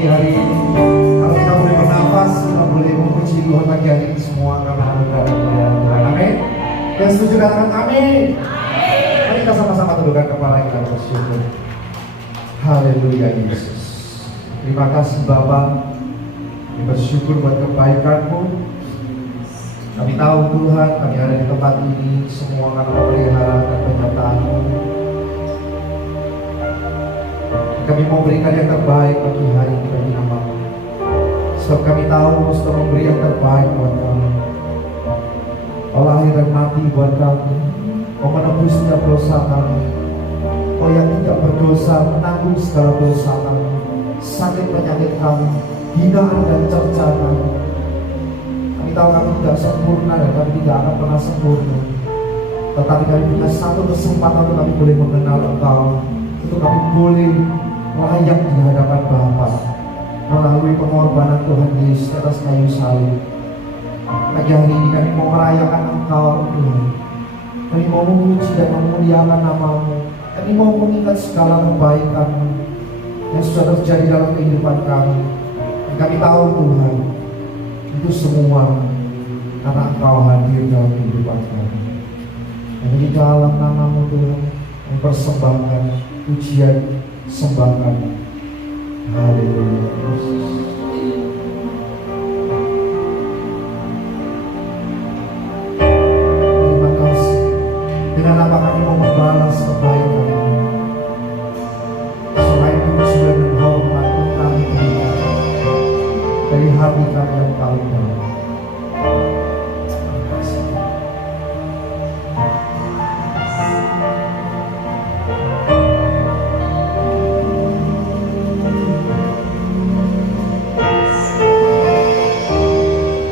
pagi hari ini. Kalau kita boleh bernafas, kita boleh memuji Tuhan pagi hari ini semua karena anugerah dan pelayanan Tuhan. Amin. Dan setuju katakan amin. Mari kita sama-sama tundukkan kepala kita bersyukur. Haleluya Yesus. Terima kasih Bapa. Kami bersyukur buat kebaikan-Mu. Kami tahu Tuhan, kami ada di tempat ini semua karena pemeliharaan dan penyertaan-Mu. Kami mau berikan yang terbaik bagi hari ini, bagi nama-Mu. Sebab kami tahu sudah memberi yang terbaik buat kami. Kau lahir dan mati buat kami. Kau menebus setiap dosa kami. Kau yang tidak berdosa menanggung segala dosa kami, sakit penyakit kami, hinaan dan cerca kami. Kami tahu kami tidak sempurna dan kami tidak akan pernah sempurna. Tetapi kami punya satu kesempatan untuk kami boleh mengenal Engkau, untuk kami boleh layak di hadapan Bapa melalui pengorbanan Tuhan Yesus atas kayu salib. Pagi hari ini kami mau merayakan Engkau Tuhan. Kami mau memuji dan memuliakan nama-Mu. Kami mau mengingat segala kebaikan-Mu yang sudah terjadi dalam kehidupan kami. Dan kami tahu Tuhan, itu semua karena Engkau hadir dalam kehidupan kami. Dan di dalam nama-Mu Tuhan, mempersembahkan pujian sembahkan. Haleluya Yesus. Terima kasih. Dengan apa kami mau membalas kebaikan-Mu. Selain pujian dan hormat yang kami berikan dari hati kami yang paling dalam. Terima kasih.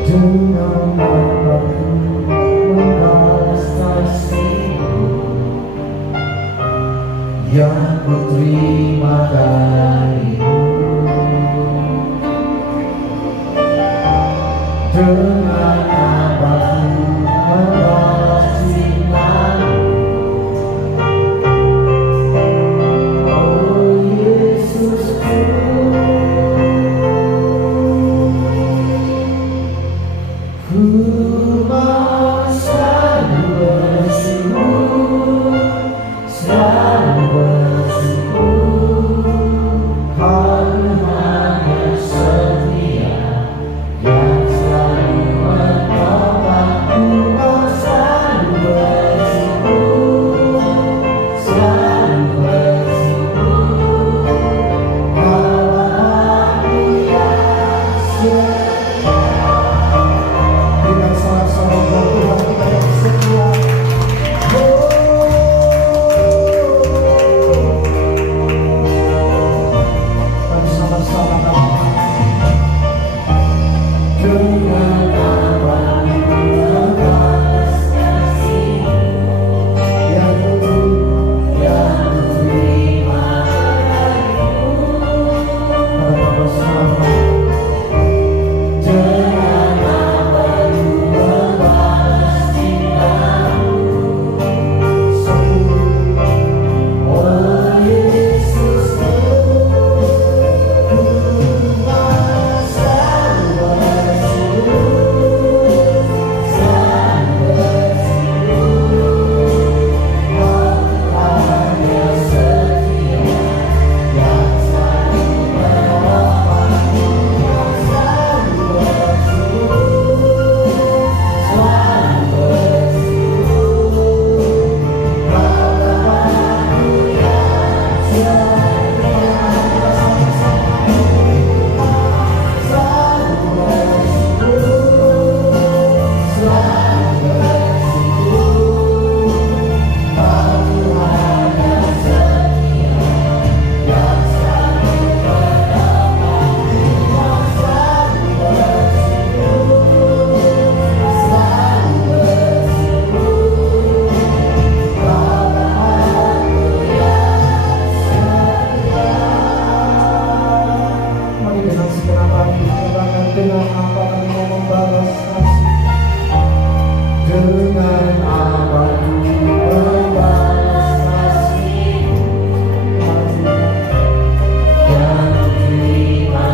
Dengan mataku membalas kasih-Mu yang kuterima dari-Mu. Dengan mataku membalas cinta-Mu, oh Yesusku. Ku mau selalu bersyukur, selalu bersyukur. Kau hanya setia yang selalu menopang. Ku mau selalu bersyukur, selalu bersyukur. Kau aku yang setia. Dengan sorak-sorak Tuhan kita yang setia. Kami sama-sama kami dengan apa-Mu membalas kasih-Mu yang kuterima dari-Mu. Kita bersama. Dengan apa-Mu membalas cinta-Mu, oh Yesusku. Ku mau selalu bersyukur, selalu bersyukur. Kau hanya setia yang selalu menopang. Yang selalu bersyukur, selalu bersyukur. Bapa-Ku yang setia. Selalu bersyukur, selalu bersyukur. Kau hanya setia yang selalu menopang. Yang selalu bersyukur, selalu bersyukur. Bapa-Ku yang setia. Mari dengan segenap hati katakan, dengan apa kami mau membalas kasih. Dengan apa Ku membalas kasih-Mu yang kuterima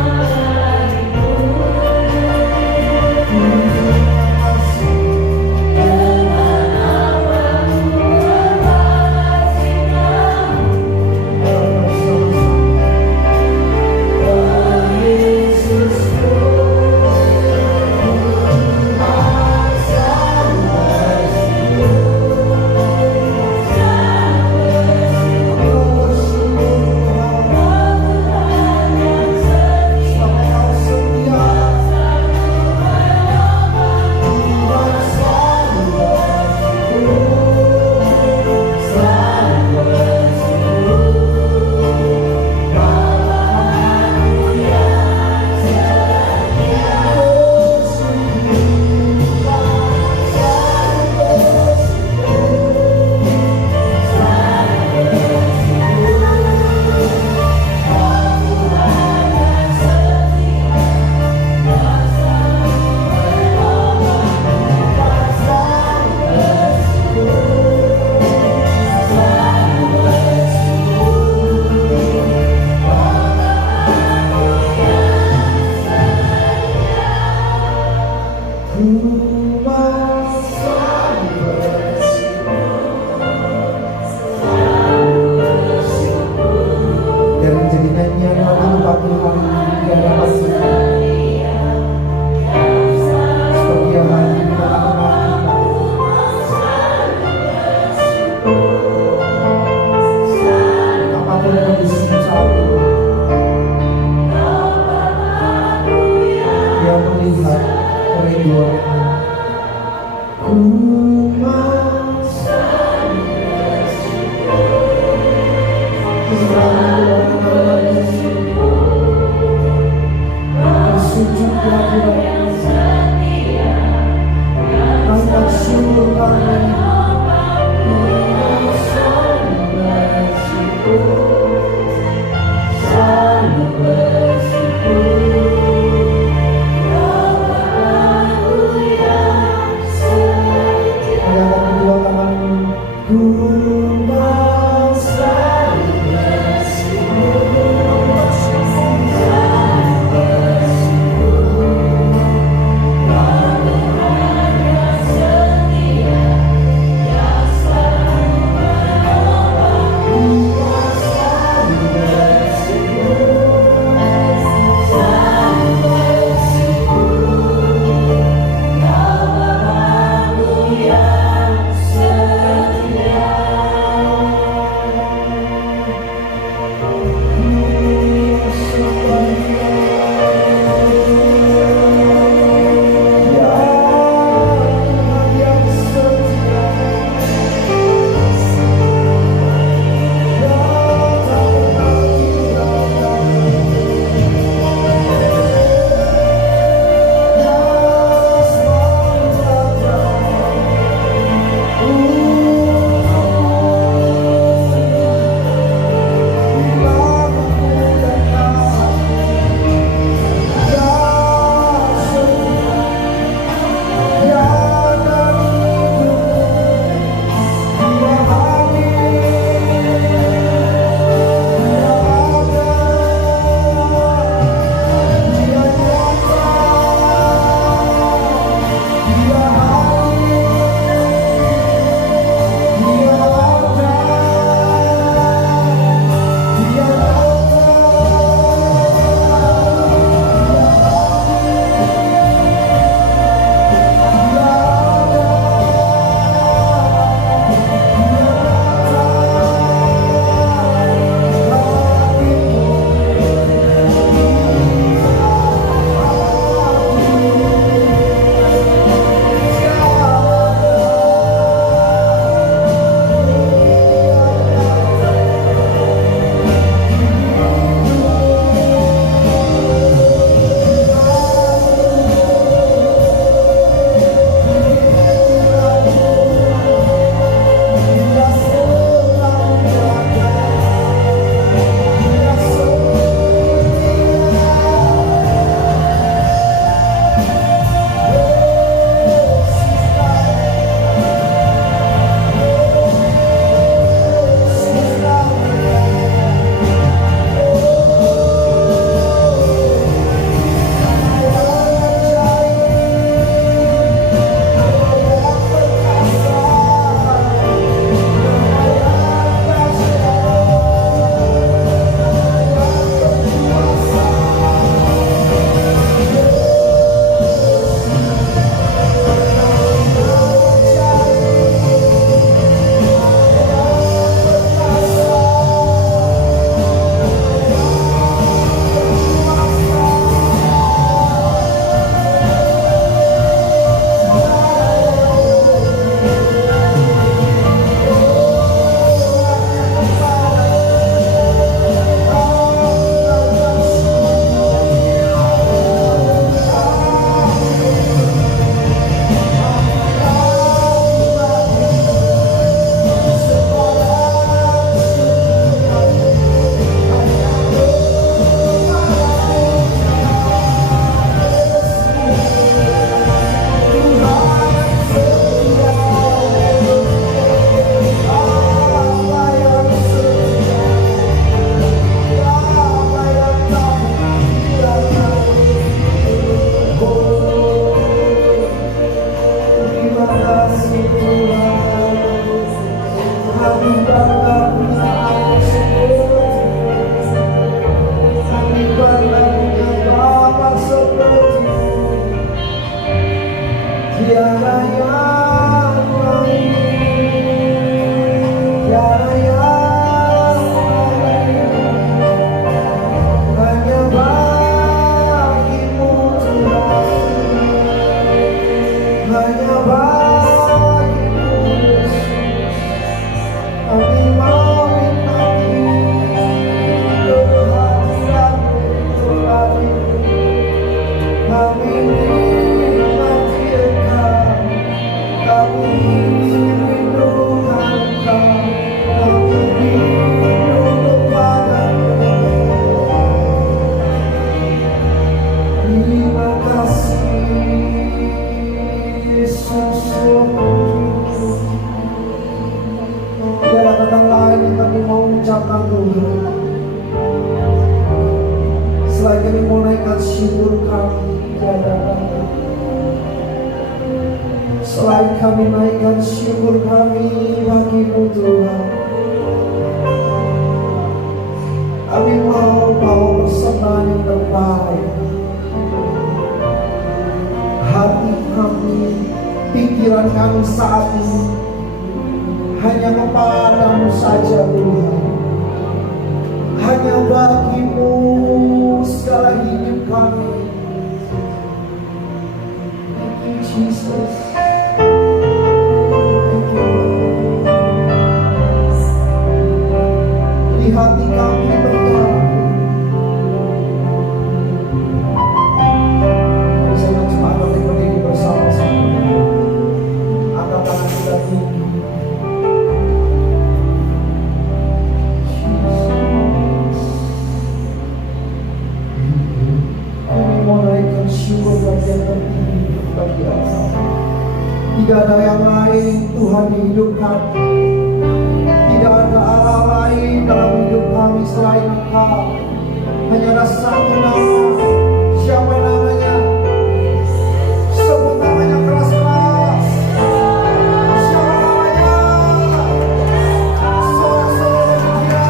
syukur kami di hadapan-Mu. Selain kami naikkan syukur kami bagi-Mu Tuhan, kami mau bawa persembahan yang terbaik. Hati kami, pikiran kami saat ini hanya kepada-Mu saja Tuhan. Hanya bagi-Mu segala hidup kami. Thank you Jesus. Di hati kami berdoa. Saya ingin cepat berdiri bersama-sama. Angkat tangan kita tinggi. Kami mau naikkan syukur bagi yang tertinggi bagi Allah. Tidak ada yang lain Tuhan di hidup kami. Tidak ada Allah lain dalam hidup kami selain Engkau. Hanya ada satu nama. Siapa namanya? Sebut namanya keras-keras. Siapa namanya? Sorak-sorak dia.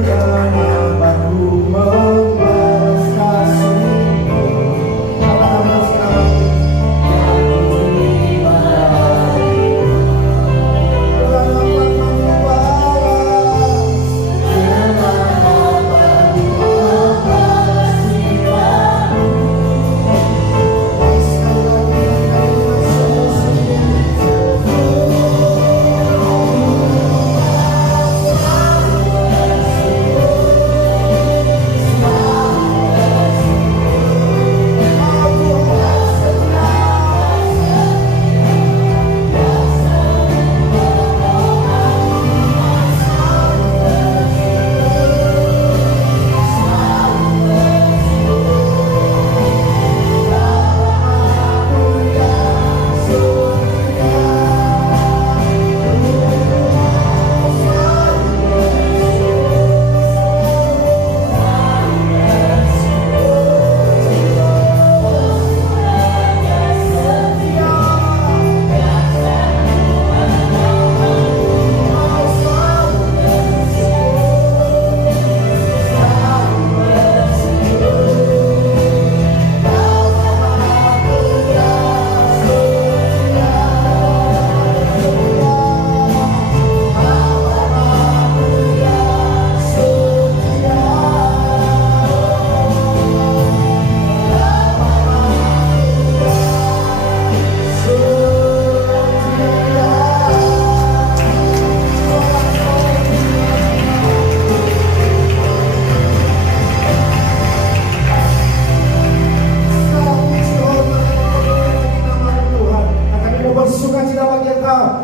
Dengan namaku membalas kasih-Mu. Katakanlah sekarang.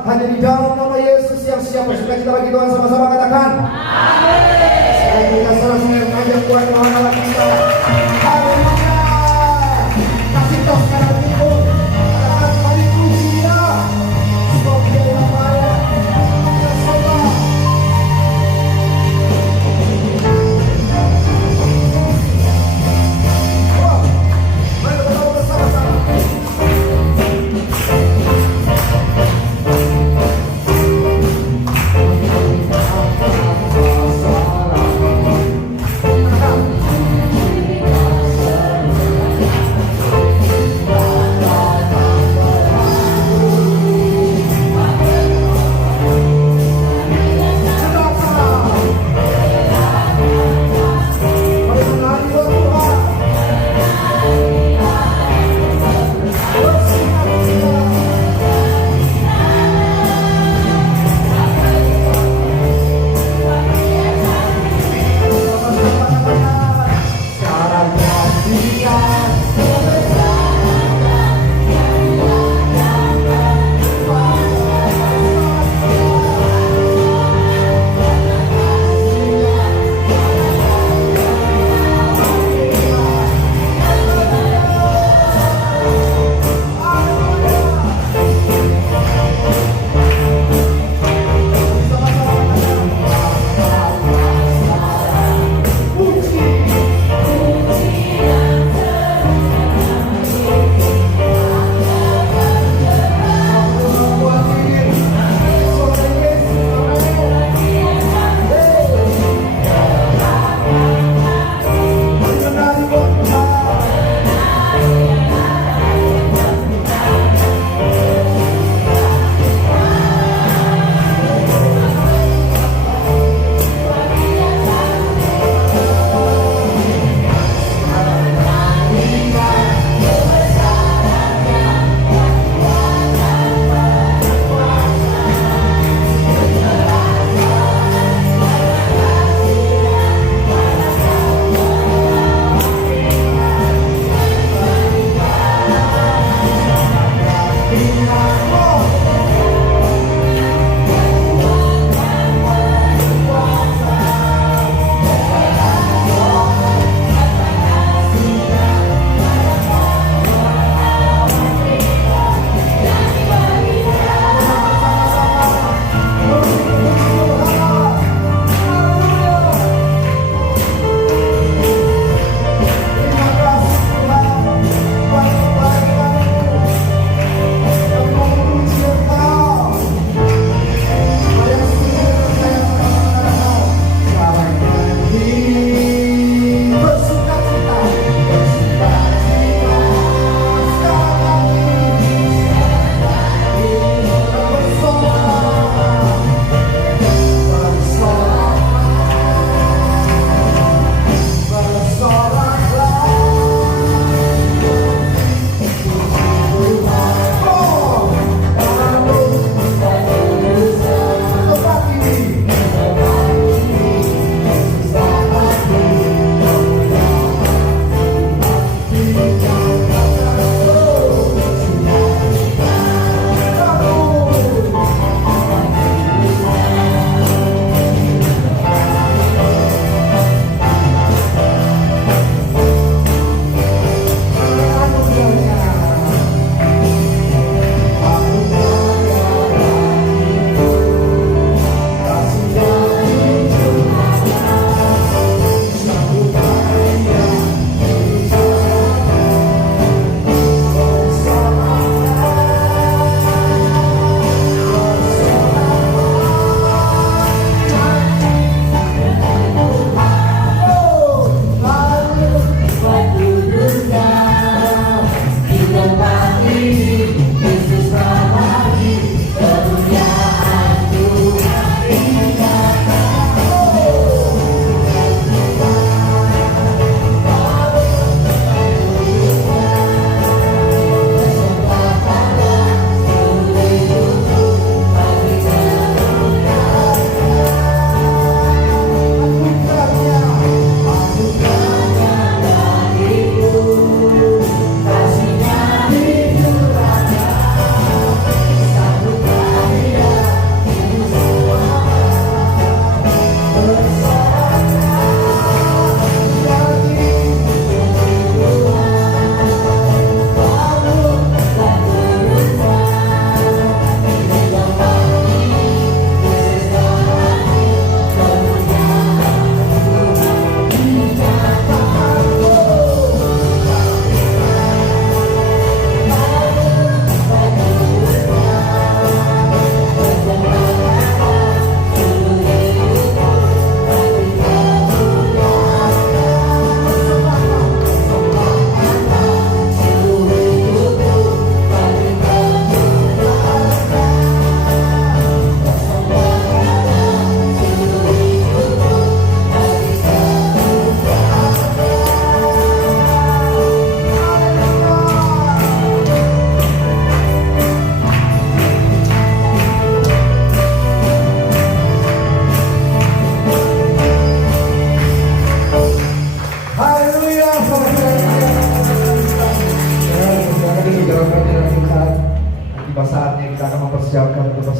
Hanya di dalam nama Yesus yang siap bersuka cita bagi Tuhan, sama-sama katakan amin. Saya kita salah-salah yang panjang buat Tuhan Allah kita. Haleluya. Kasih tos sekarang itu. Katakan kali puji Dia. Sebab Dia yang baik. Kita sembah. Wah, mari kita bersama-sama.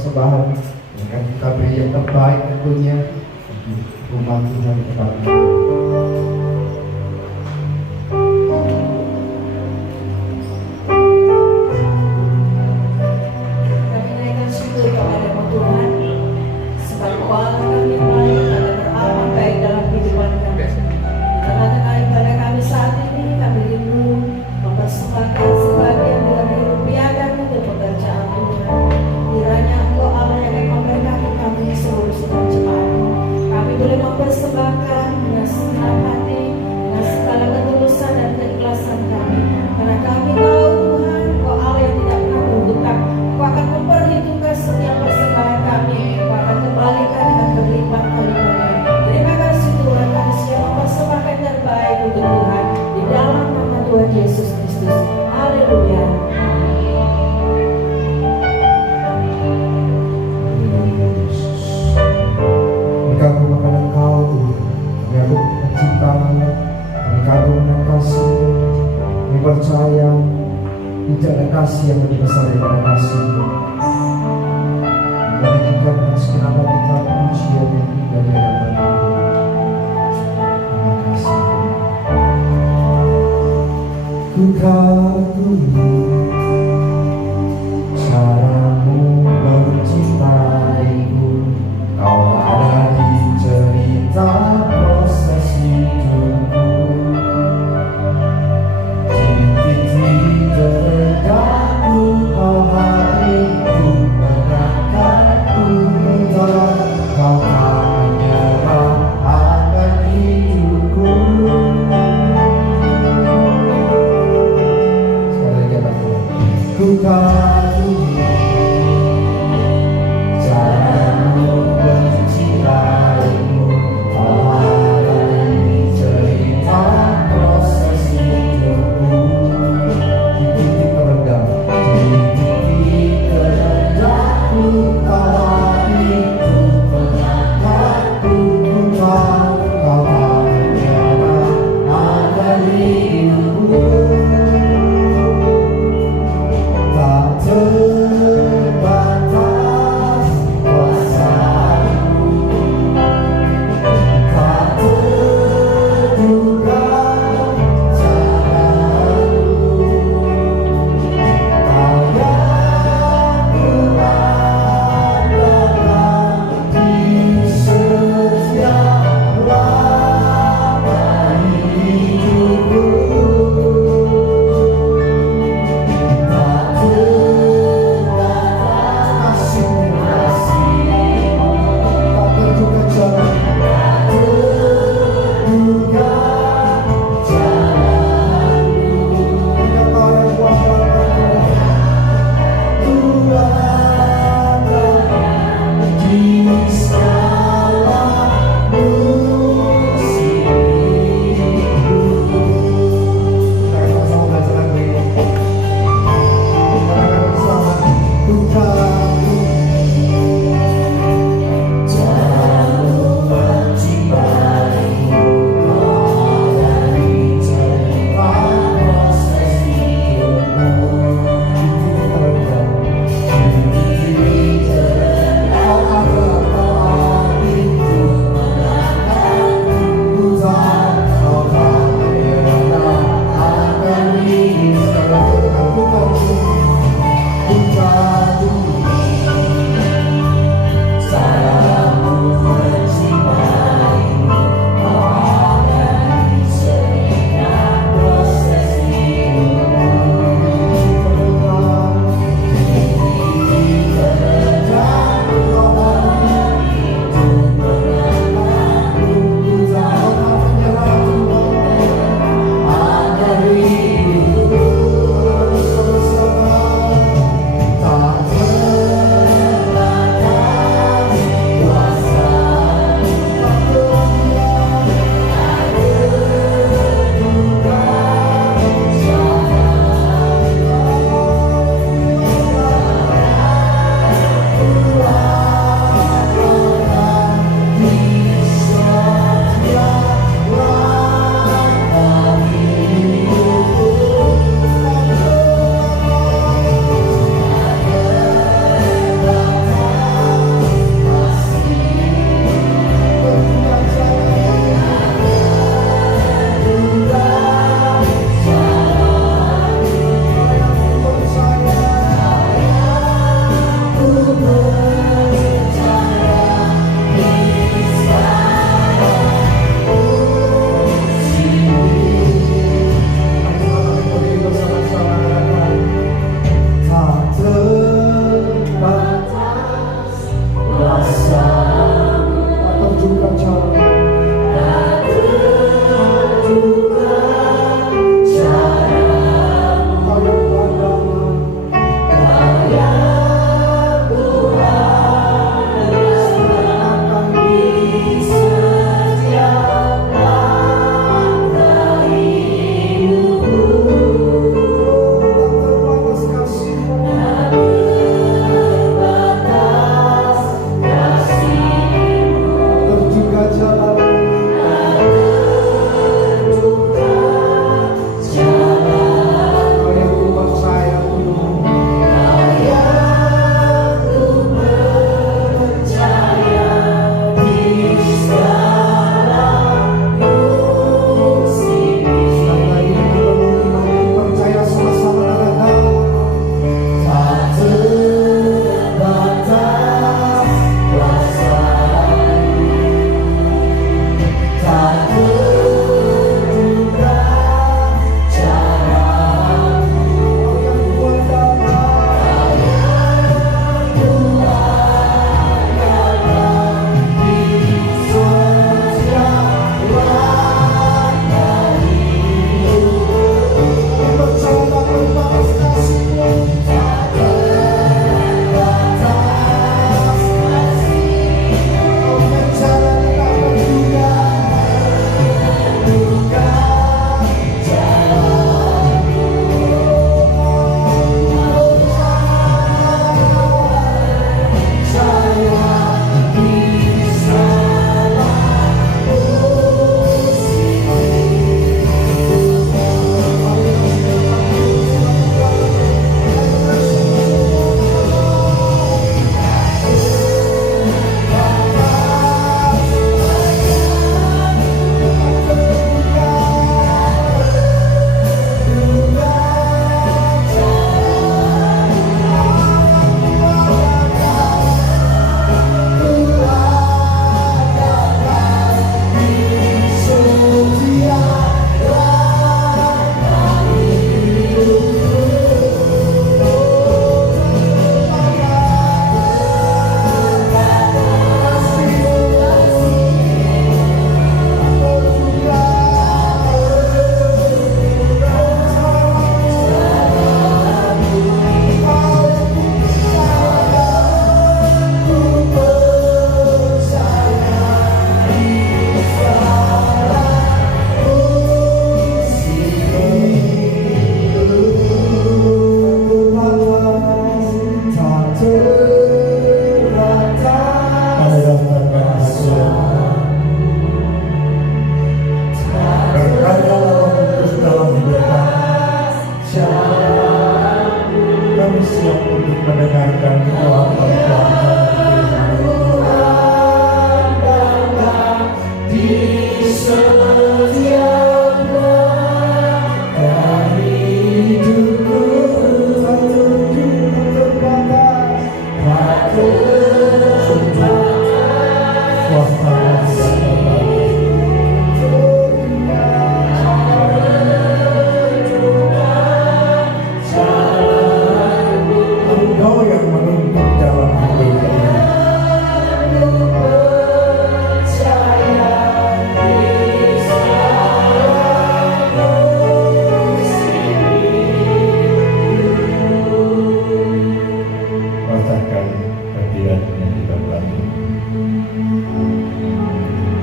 persembahan yang akan kita beri yang terbaik tentunya bagi rumah Tuhan tempat ini. Kami naikkan syukur kepada-Mu Tuhan, sebab Kau kami baik dan teramat baik dalam kehidupan kami. Di tengah-tengah ibadah kami saat ini, kami rindu mempersembahkan sebagian dari rupiah kami untuk pekerjaan Tuhan. Kiranya Engkau Allah yang akan memberkati kami seluruh jemaat. Kami boleh mempersembahkan dengan senang hati, dengan segala ketulusan dan keikhlasan kami. Karena kami tahu Tuhan, Engkau Allah yang tidak pernah berhutang. Engkau akan memperhitungkan setiap persembahan kami. Engkau akan kembalikan dengan berlimpah kali ganda. Terima kasih Tuhan, kami siap mempersembahkan yang terbaik untuk Tuhan di dalam nama Tuhan Yesus Kristus. Haleluya. Kami kagum akan Engkau Tuhan, kami kagum cinta-Mu, kami kagum dengan kasih, kami percaya tidak ada kasih yang lebih besar daripada kasih-Mu. Kami meninggikan dengan segenap hati kami pujian yang indah di hadapan-Mu. Terima kasih. Ku kagumi caramu mencintaiku, Kau ada di cerita proses hidupku. Titik-titik terganggu Kau hatiku, menangkanku terang. Kau tak menyerah akan hidupku.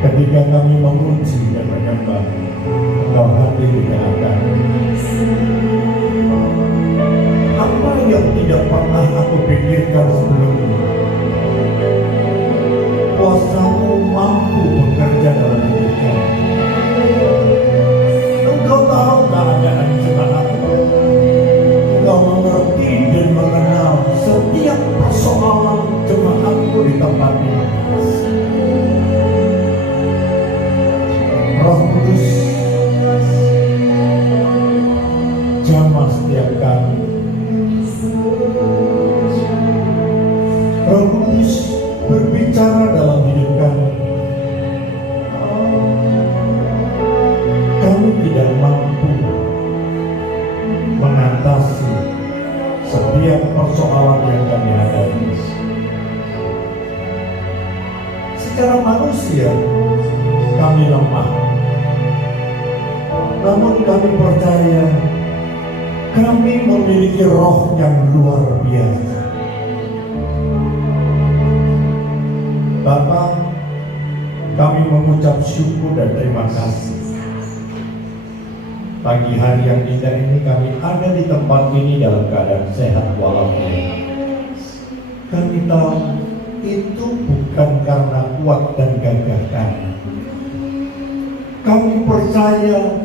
Ketika kami memuji dan menyembah, Engkau hadir di tengah kami. Apa yang tidak pernah aku pikirkan sebelumnya, kuasa-Mu mampu bekerja dalam hidup kami. Engkau tahu keadaan jemaat-Mu. Engkau mengerti dan mengenal setiap persoalan jemaat-Mu di tempat ini. Roh Kudus, jamah setiap kami. Roh Kudus berbicara dalam hidup kami. Kami tidak mampu mengatasi setiap persoalan yang kami hadapi. Secara manusia, kami lemah. Namun kami percaya kami memiliki roh yang luar biasa. Bapa, kami mengucap syukur dan terima kasih. Pagi hari yang indah ini kami ada di tempat ini dalam keadaan sehat walafiat. Kami tahu itu bukan karena kuat dan gagah kami. Kami percaya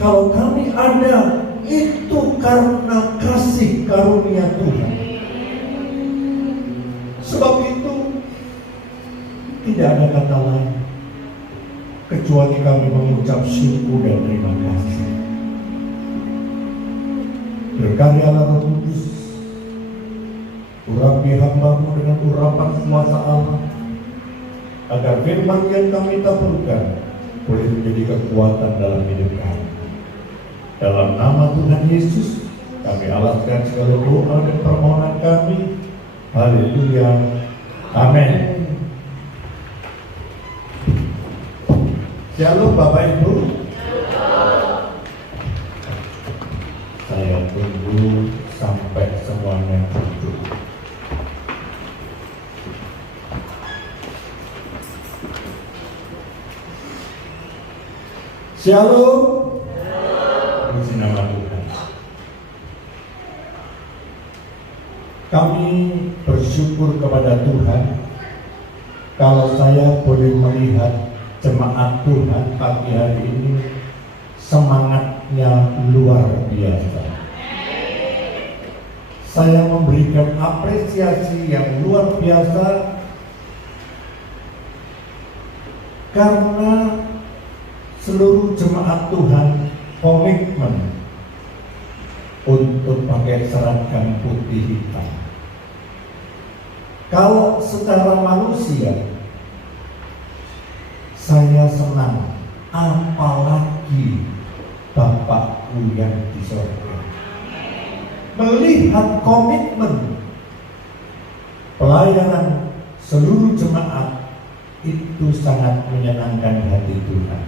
kalau kami ada itu karena kasih karunia Tuhan. Sebab itu tidak ada kata lain kecuali kami mengucap syukur dan terima kasih. Berkaryalah Roh Kudus, urapi hamba-Mu dengan urapan kuasa Allah, agar firman yang kami taburkan boleh menjadi kekuatan dalam hidup kami. Dalam nama Tuhan Yesus, kami alaskan segala doa dan permohonan kami. Haleluya. Amin. Shalom Bapak Ibu. Saya tunggu sampai semuanya duduk. Shalom. Puji nama Tuhan. Kami bersyukur kepada Tuhan kalau saya boleh melihat jemaat Tuhan pagi hari ini semangatnya luar biasa. Saya memberikan apresiasi yang luar biasa karena seluruh jemaat Tuhan komitmen untuk pakai seragam putih hitam. Kalau secara manusia saya senang, apalagi Bapakku yang di surga. Melihat komitmen pelayanan seluruh jemaat itu sangat menyenangkan hati Tuhan.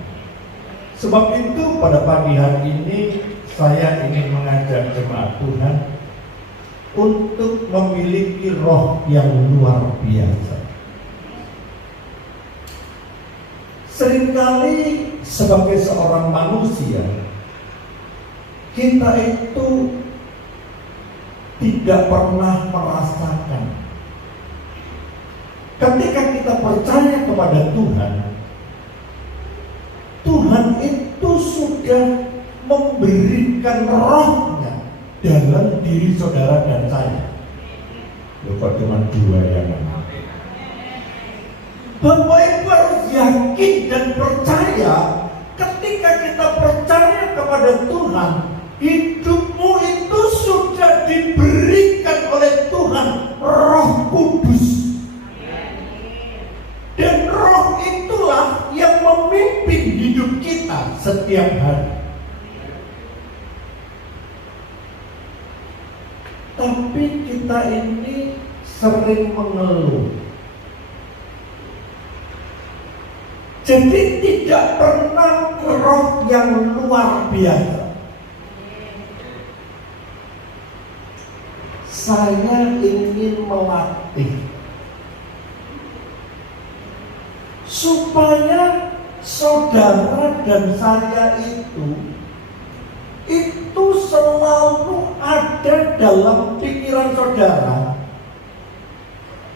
Sebab itu pada pagi hari ini saya ingin mengajak jemaat Tuhan untuk memiliki roh yang luar biasa. Seringkali sebagai seorang manusia kita itu tidak pernah merasakan ketika kita percaya kepada Tuhan, Tuhan itu sudah memberikan rohnya dalam diri saudara dan saya. Loh, kok cuma dua yang Bapak Ibu harus yakin dan percaya. Ketika kita percaya kepada Tuhan, hidupmu itu sudah diberikan oleh Tuhan Roh Kudus. Dan Roh itulah yang memimpin hidup kita setiap hari. Tapi kita ini sering mengeluh. Jadi tidak pernah roh yang luar biasa. Saya ingin melatih supaya saudara dan saya itu selalu ada dalam pikiran saudara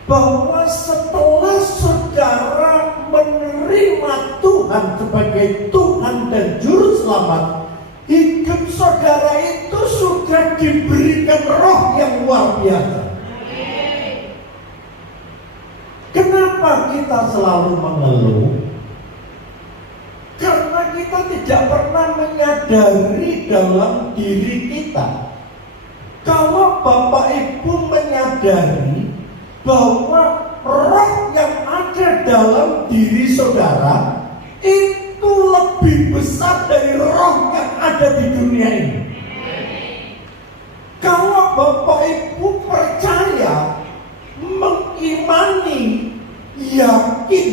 bahwa setelah saudara menerima Tuhan sebagai Tuhan dan Juru Selamat, hidup saudara itu sudah diberikan roh yang luar biasa. Kenapa kita selalu mengeluh? Karena kita tidak pernah menyadari dalam diri kita. Kalau Bapak Ibu menyadari bahwa roh yang ada dalam diri saudara itu lebih besar dari roh yang ada di dunia ini. Kalau Bapak Ibu percaya, mengimani, yakin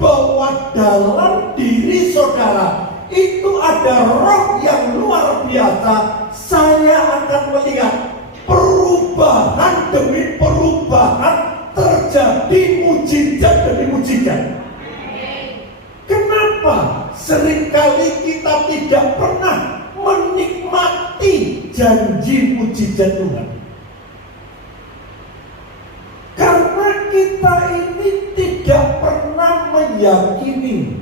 bahwa dalam diri saudara itu ada roh yang luar biasa, saya akan melihat perubahan demi perubahan, terjadi mujizat demi mujizat. Kenapa seringkali kita tidak pernah menikmati janji mujizat Tuhan? Karena kita ini tidak pernah meyakini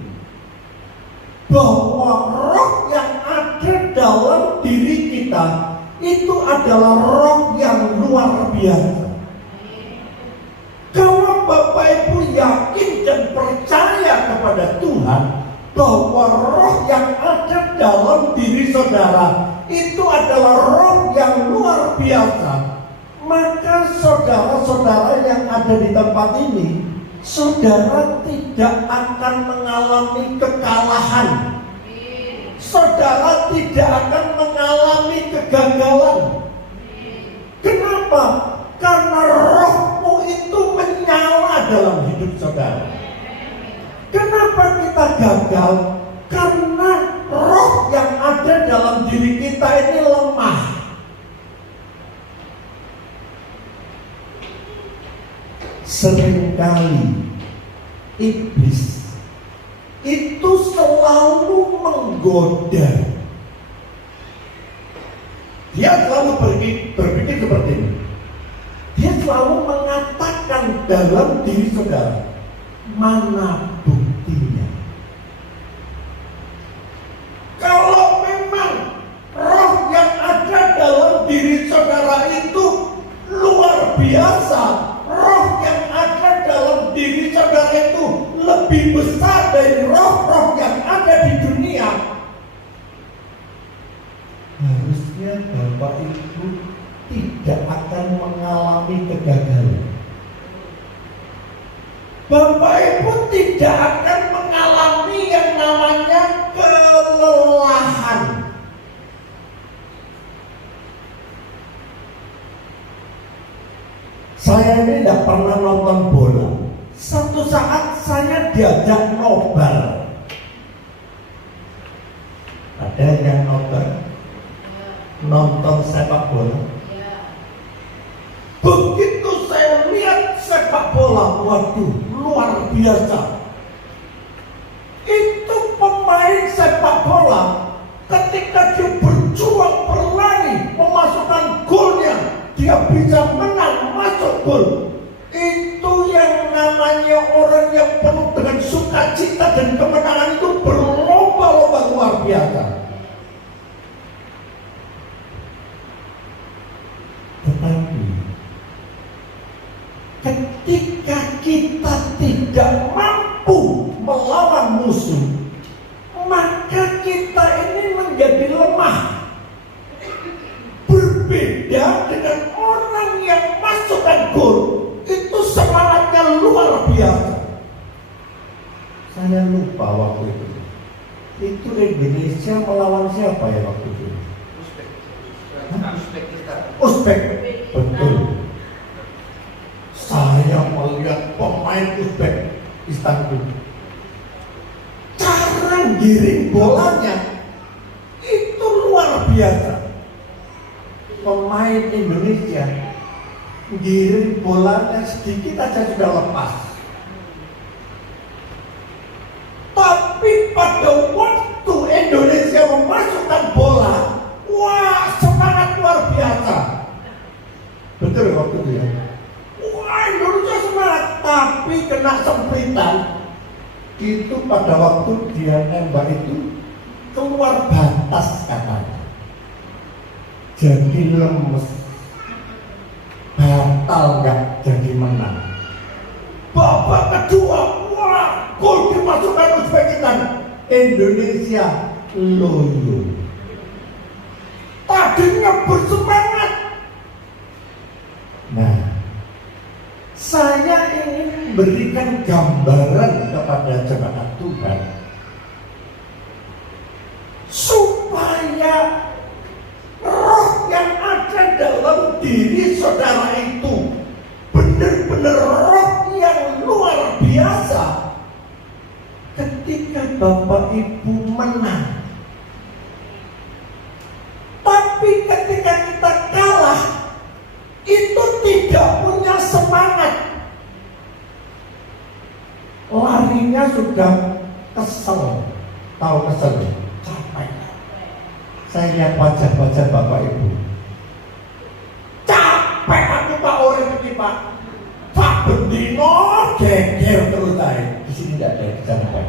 bahwa roh yang ada dalam diri kita itu adalah roh yang luar biasa. Kalau Bapak Ibu yakin dan percaya kepada Tuhan bahwa roh yang ada dalam diri saudara itu adalah roh yang luar biasa, maka saudara-saudara yang ada di tempat ini, saudara tidak akan mengalami kekalahan. Saudara tidak akan mengalami kegagalan. Kenapa? Karena rohmu itu menyala dalam hidup saudara. Kenapa kita gagal? Karena roh yang ada dalam diri kita ini lemah. Seringkali iblis itu selalu menggoda. Dia selalu berpikir seperti ini. Dia selalu mengatakan dalam diri saudara, mana buktinya? Kalau memang roh yang ada dalam diri saudara itu luar biasa, roh yang ada dalam diri saudara itu lebih besar dari roh-roh yang ada di dunia, harusnya Bapak Ibu tidak akan mengalami kegagalan. Bapak Ibu tidak akan mengalami yang namanya kelelahan. Saya ini tidak pernah nonton bola. Satu saat saya diajak nobar. Ada yang nobar? Nonton sepak bola. Begitu saya lihat sepak bola, waduh, luar biasa. Itu pemain sepak bola, ketika dia berjuang berlari memasukkan golnya, dia bisa menang, masuk gol. Itu yang namanya orang yang penuh dengan sukacita dan kemenangan itu berlomba-lomba luar biasa. Tetapi ketika kita tidak mampu Itu Indonesia melawan siapa ya waktu itu? Uzbek. Betul. Saya melihat pemain Uzbek Istanbul. Cara giring bolanya itu luar biasa. Pemain Indonesia giring bolanya sedikit aja sudah lepas. Tapi pada waktu Indonesia memasukkan bola, wah semangat luar biasa. Betul waktu itu ya. Wah Indonesia semangat, tapi kena sempritan. Itu pada waktu dia nembak itu keluar batas katanya. Jadi lemes, batal nggak jadi menang. Babak kedua, wah gol dimasukkan Uzbekistan. Indonesia loyo. Tadinya bersemangat. Nah, saya ingin memberikan gambaran kepada jemaat Tuhan supaya roh yang ada dalam diri saudara itu benar-benar roh yang luar biasa. Ketika Bapak Ibu menang, tapi ketika kita kalah, itu tidak punya semangat. Larinya sudah kesel. Tahu kesel? Capek. Saya lihat wajah-wajah Bapak Ibu. Capek aku Pak Urip ini Pak. Pak Bendino geger terus saya. Di sini tidak ada di sana Pak.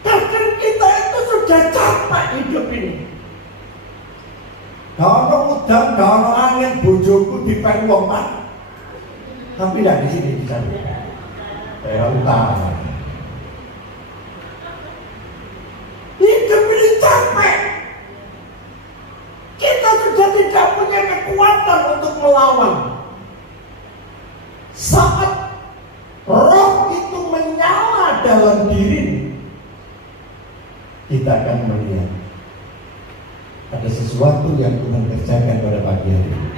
Kadang kita itu sudah capek hidup ini. Kalau udan, kalau angin, bojoku dipen wong Pak. Tapi tidak di sini di sana. Daerah utara. Hidup ini capek. Kita sudah tidak punya kekuatan untuk melawan. Saat roh itu menyala dalam diri, kita akan melihat ada sesuatu yang Tuhan kerjakan pada pagi hari ini.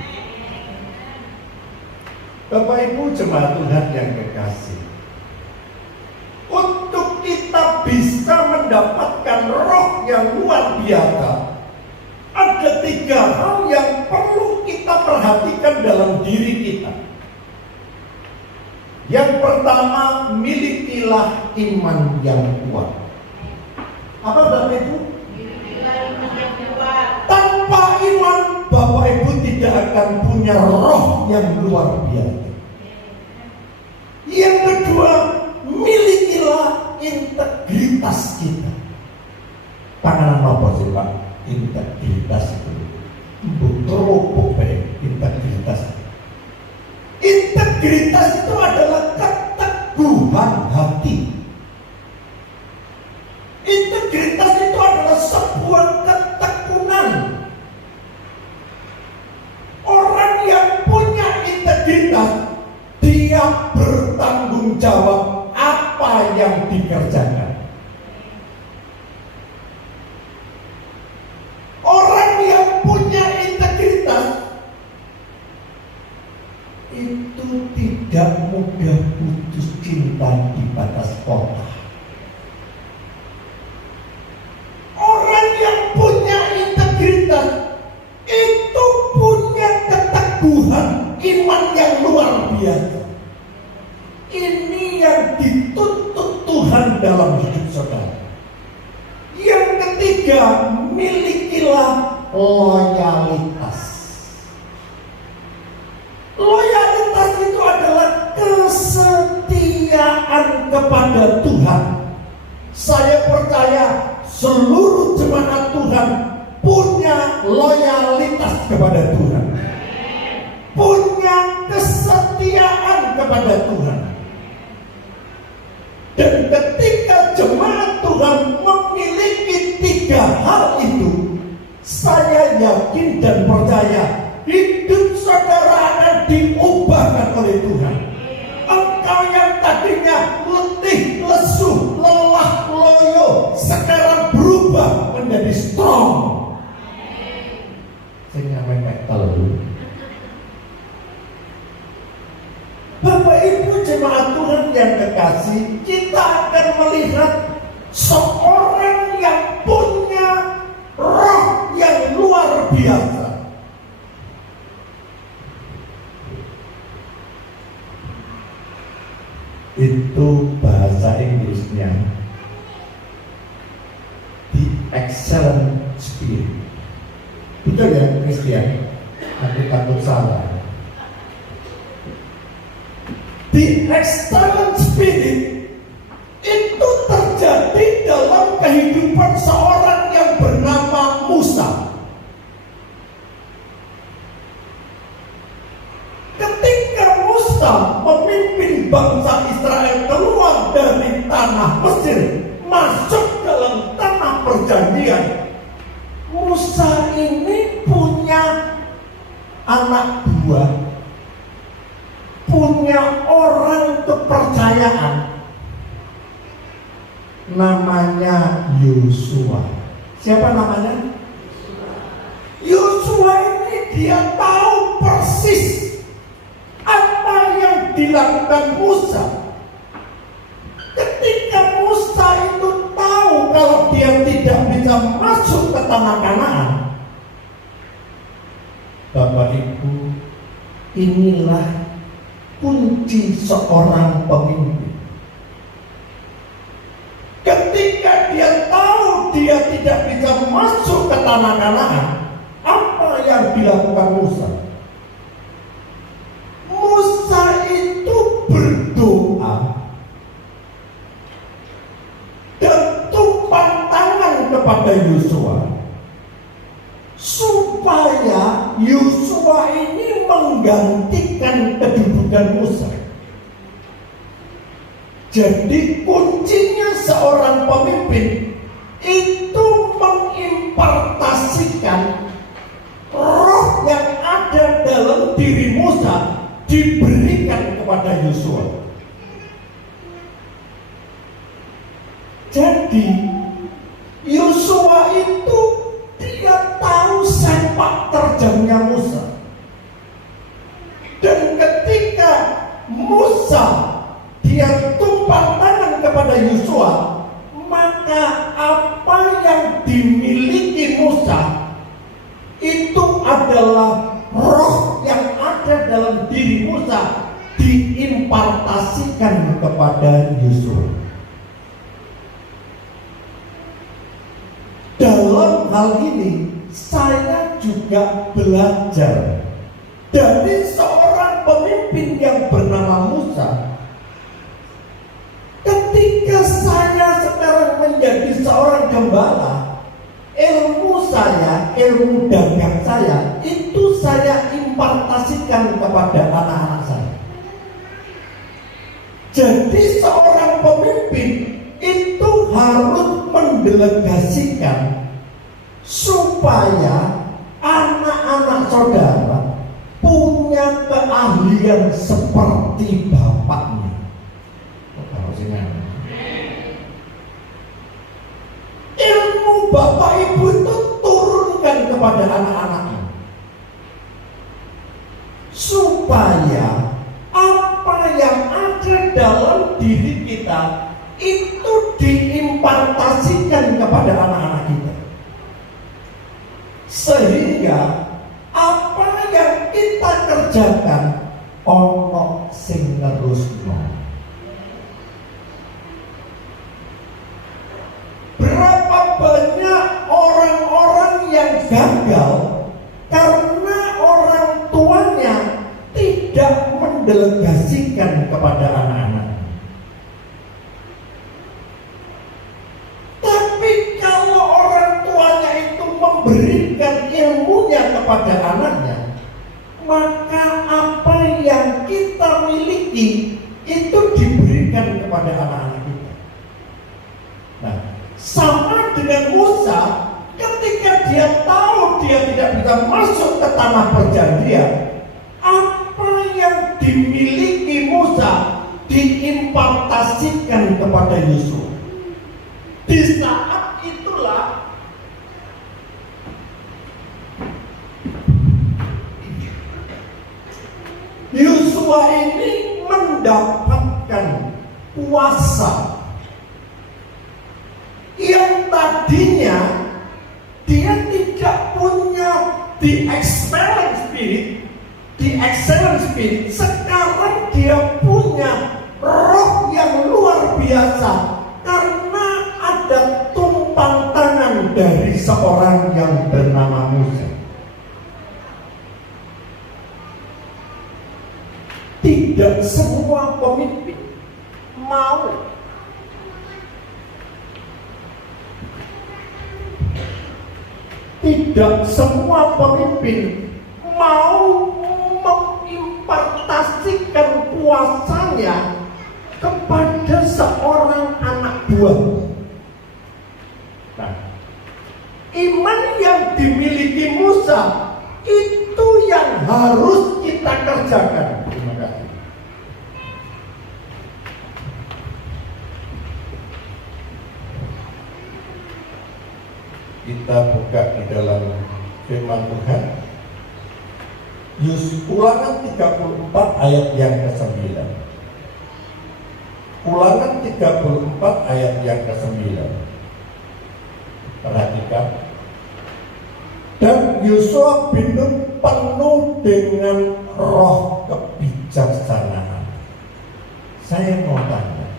Bapak Ibu jemaat Tuhan yang kekasih, untuk kita bisa mendapatkan roh yang luar biasa, ada 3 hal yang perlu kita perhatikan dalam diri kita. Yang pertama, milikilah iman yang kuat. Apa Bapak Ibu? Tanpa iman, Bapak Ibu tidak akan punya roh yang luar biasa. Yang kedua, milikilah integritas kita. Panganan apa sih Pak? Integritas itu betul baik. Integritas itu adalah keteguhan hati. Integritas itu adalah sebuah ketekunan. Orang yang punya integritas, dia bertanggung jawab apa yang dikerjakan. Orang yang punya integritas itu tidak mudah putus cinta di batas kota. Orang yang punya integritas itu punya keteguhan iman yang luar biasa. Ini yang dituntut Tuhan dalam hidup saudara. Yang ketiga, milikilah loyalitas. Loyalitas itu adalah kesetiaan kepada Tuhan. Saya percaya seluruh jemaat Tuhan punya loyalitas kepada Tuhan, punya kesetiaan kepada Tuhan. Dan ketika jemaat Tuhan memiliki 3 hal itu, saya yakin dan percaya hidup saudara akan diubahkan oleh Tuhan. Engkau yang tadinya letih kasih, kita akan melihat seorang yang punya roh yang luar biasa. Itu bahasa Inggrisnya the excellent spirit. Betul ya, Christian? Aku takut salah. The excellent spirit itu terjadi dalam kehidupan seorang yang bernama Musa. Ketika Musa memimpin bangsa Israel keluar dari tanah Mesir, masuk dalam tanah perjanjian, Musa ini punya anak buah, punya orang kepercayaan, namanya Yosua. Siapa namanya? Yosua ini dia tahu persis apa yang dilakukan Musa. Ketika Musa itu tahu kalau dia tidak bisa masuk ke tanah Kanaan, Bapak Ibu, inilah kunci seorang pemimpin. Ketika dia tahu dia tidak bisa masuk ke tanah Kanaan, apa yang dilakukan Musa? Musa itu berdoa dan tumpang tangan kepada Yosua supaya Yosua ini menggantikan kedudukan Musa. Jadi kuncinya seorang pemimpin itu mengimpartasikan roh yang ada dalam diri Musa diberikan kepada Yosua. Jadi Yosua itu dia tahu sepak terjangnya Musa. Dan ketika Musa dia tumpang tangan kepada Yosua, maka apa yang dimiliki Musa itu adalah roh yang ada dalam diri Musa diimpartasikan kepada Yosua. Dalam hal ini saya juga belajar dari seorang pemimpin yang bernama Musa. Ketika saya sekarang menjadi seorang gembala, ilmu saya, ilmu dagang saya, itu saya impartasikan kepada anak-anak saya. Jadi seorang pemimpin itu harus mendelegasikan supaya anak-anak saudara punya keahlian seperti bapaknya. Ilmu bapak ibu itu turunkan kepada anak-anaknya supaya apa yang ada dalam diri kita itu diimpartasikan kepada anak-anak kita, sehingga apa yang kita kerjakan ono sing nerusno. Berapa banyak orang-orang yang gagal karena orang tuanya tidak mendelegasikan kepada anak-anak. Tapi kalau orang tuanya itu memberikan ilmunya kepada anaknya, maka apa yang kita miliki itu diberikan kepada anak-anak kita. Nah, sama dengan Musa, ketika dia tahu dia tidak bisa masuk ke tanah perjanjian, apa yang dimiliki Musa diimpartasikan kepada Yosua. Di saat itulah Yosua ini mendapatkan kuasa yang tadinya dia tidak punya the excellent spirit, sekarang dia punya roh yang luar biasa karena ada tumpang tangan dari seorang yang bernama Musa. Tidak semua pemimpin mau mengimpartasikan kuasanya kepada seorang anak buah. Nah, iman yang dimiliki Musa itu yang harus kita kerjakan. Terima kasih. Kita buka di dalam firman Tuhan Ulangan 34 ayat yang ke-9. Ulangan 34 ayat yang ke-9. Perhatikan. Dan Yosua bin Nun penuh dengan roh kebijaksanaan. Saya mau tanya,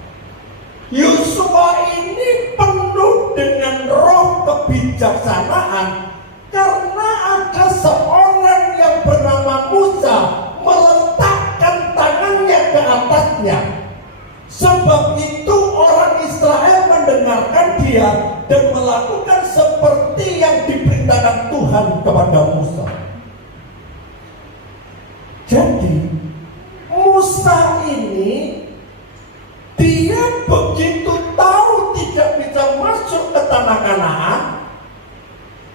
Yosua ini penuh dengan roh kebijaksanaan karena ada seorang yang bernama Musa meletakkan tangannya ke atasnya. Sebab itu orang Israel mendengarkan dia dan melakukan seperti yang diperintahkan Tuhan kepada Musa. Jadi Musa ini dia begitu tahu tidak bisa masuk ke tanah Kanaan,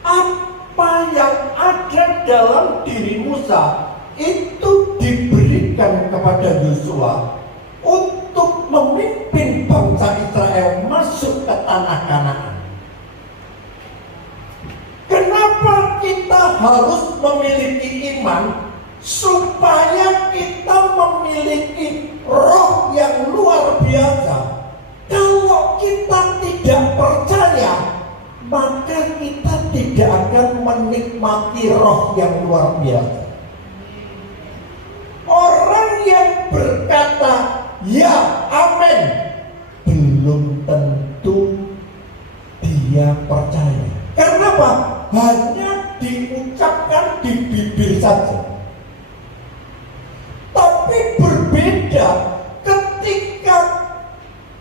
apa yang ada dalam diri Musa itu diberikan kepada Yosua untuk memimpin bangsa Israel masuk ke tanah Kanaan. Kenapa kita harus memiliki iman? Supaya kita memiliki roh yang luar biasa. Kalau kita tidak percaya, maka kita tidak akan menikmati roh yang luar biasa. Orang yang berkata ya amin, belum tentu dia percaya. Karena apa? Hanya diucapkan di bibir saja. Tapi berbeda ketika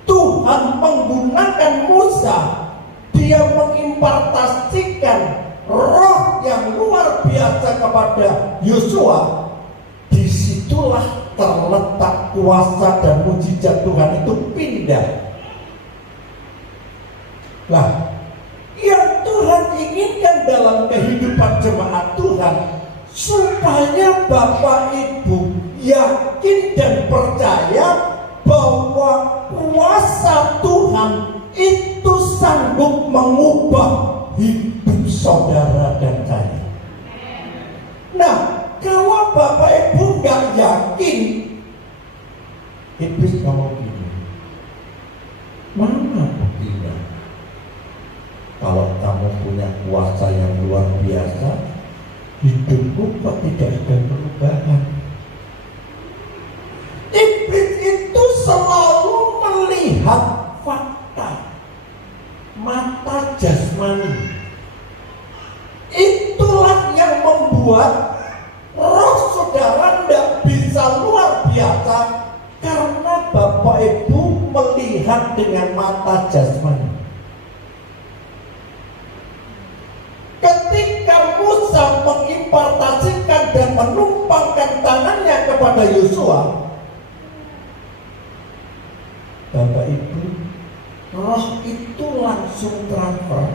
Tuhan menggunakan Musa, dia mengimpartasikan roh yang luar biasa kepada Yosua. Disitulah terletak kuasa dan mujizat Tuhan itu pindah. Lah, yang Tuhan inginkan dalam kehidupan jemaat Tuhan, supaya Bapak Ibu yakin dan percaya bahwa kuasa Tuhan itu sanggup mengubah hidup saudara dan saya. Nah, kalau Bapak Ibu nggak yakin, iblis ngomong gini, mana buktinya? Kalau kamu punya kuasa yang luar biasa, hidupmu kok tidak ada perubahan? Iblis itu selalu melihat fakta, mata jasmani. Itulah yang membuat roh saudara tidak bisa luar biasa, karena Bapak Ibu melihat dengan mata jasmani. Ketika Musa mengimpartasikan dan menumpangkan tangannya kepada Yosua, Bapak Ibu, roh itu langsung transfer.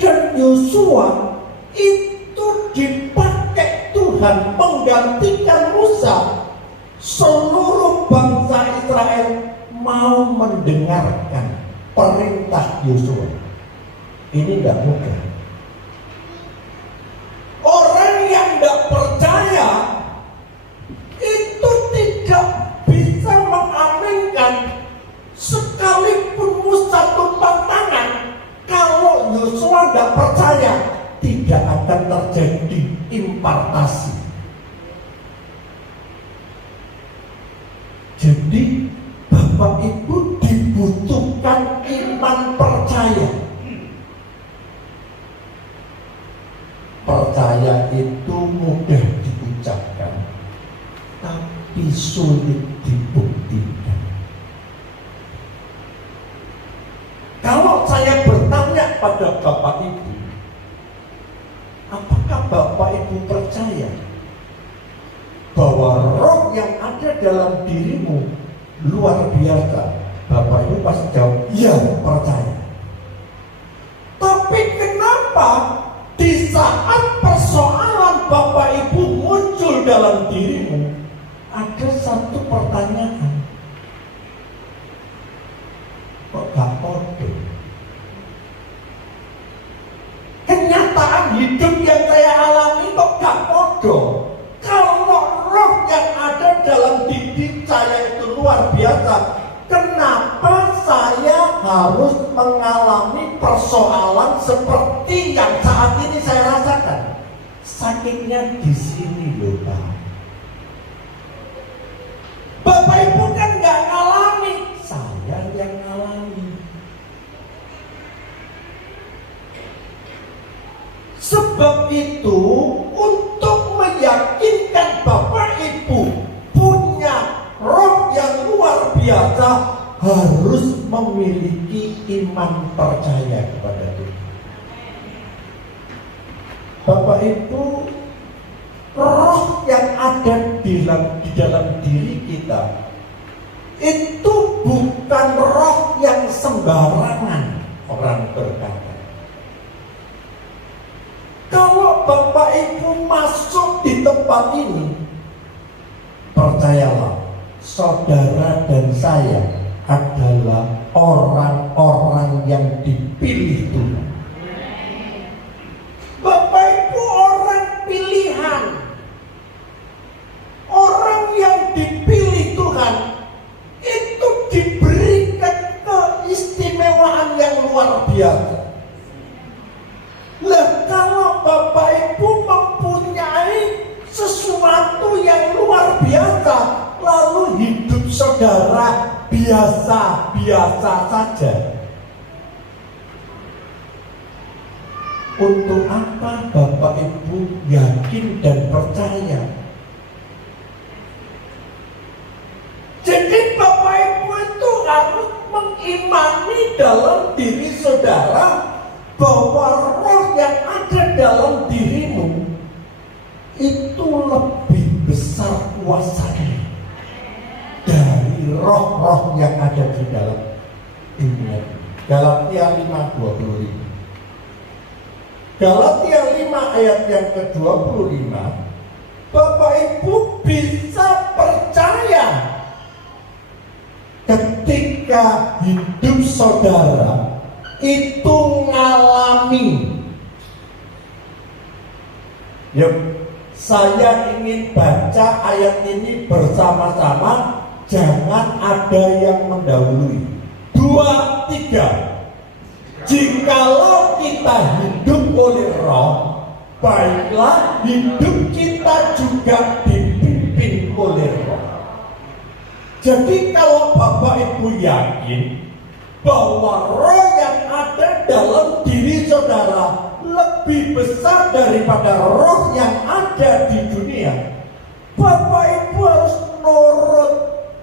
Dan Yosua itu dipakai Tuhan menggantikan Musa. Seluruh bangsa Israel mau mendengarkan perintah Yosua. Ini tidak mudah. Orang yang tidak percaya itu tidak tidak percaya, tidak akan terjadi impartasi. Jadi Bapak Ibu dibutuhkan iman percaya. Percaya itu mudah diucapkan, tapi sulit dibuktikan. Kalau saya bertanya pada Bapak Ibu, apakah Bapak Ibu percaya bahwa roh yang ada dalam dirimu luar biasa? Bapak Ibu pasti jawab, iya, percaya. Tapi kenapa di saat persoalan Bapak Ibu muncul dalam dirimu, ada satu pertanyaan, kok gak podo? Kenyataan hidup yang saya alami kok gak podo? Kalau roh yang ada dalam diri saya itu luar biasa, kenapa saya harus mengalami persoalan seperti yang saat ini saya rasakan? Sakitnya di sini loh, Pak. Bapak Ibu kan nggak ngalami, saya yang ngalami. Sebab itu, untuk meyakinkan Bapak Ibu punya roh yang luar biasa, harus memiliki iman percaya kepada Tuhan. Bapak Ibu, roh yang ada di dalam diri kita itu bukan roh yang sembarangan orang berkata. Kalau Bapak Ibu masuk di tempat ini, percayalah, saudara dan saya adalah orang-orang yang dipilih Tuhan. Bapak Ibu orang pilihan, orang yang dipilih Tuhan itu diberikan keistimewaan yang luar biasa. Lah, kalau Bapak Ibu mempunyai sesuatu yang luar biasa, lalu hidup saudara biasa-biasa saja, untuk apa Bapak Ibu yakin dan percaya? Jadi Bapak Ibu itu harus mengimani dalam diri saudara bahwa roh yang ada dalam dirimu itu lebih besar kuasanya dari roh-roh yang ada di dalam dunia. Galatia 5:25. Galatia 5 ayat yang ke-25, Bapak Ibu bisa percaya ketika hidup saudara itu ngalami. Yuk, saya ingin baca ayat ini bersama-sama, jangan ada yang mendahului. 2, 3. Jikalau kita hidup oleh roh, baiklah hidup kita juga dipimpin oleh roh. Jadi kalau Bapak Ibu yakin bahwa roh yang ada dalam diri saudara lebih besar daripada roh yang ada di dunia, Bapak Ibu harus nurut.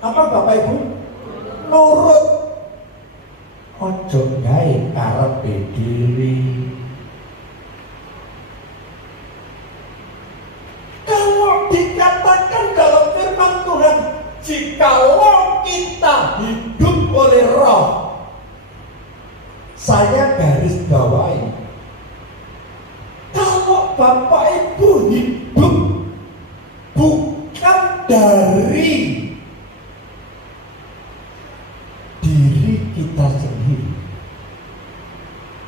Apa Bapak Ibu? Nurut. Ojo gawe karepe dhewe. Kalau dikatakan dalam firman Tuhan, jikalau kita hidup oleh roh, saya garis bawahi, kalau Bapak Ibu hidup bukan dari diri kita sendiri,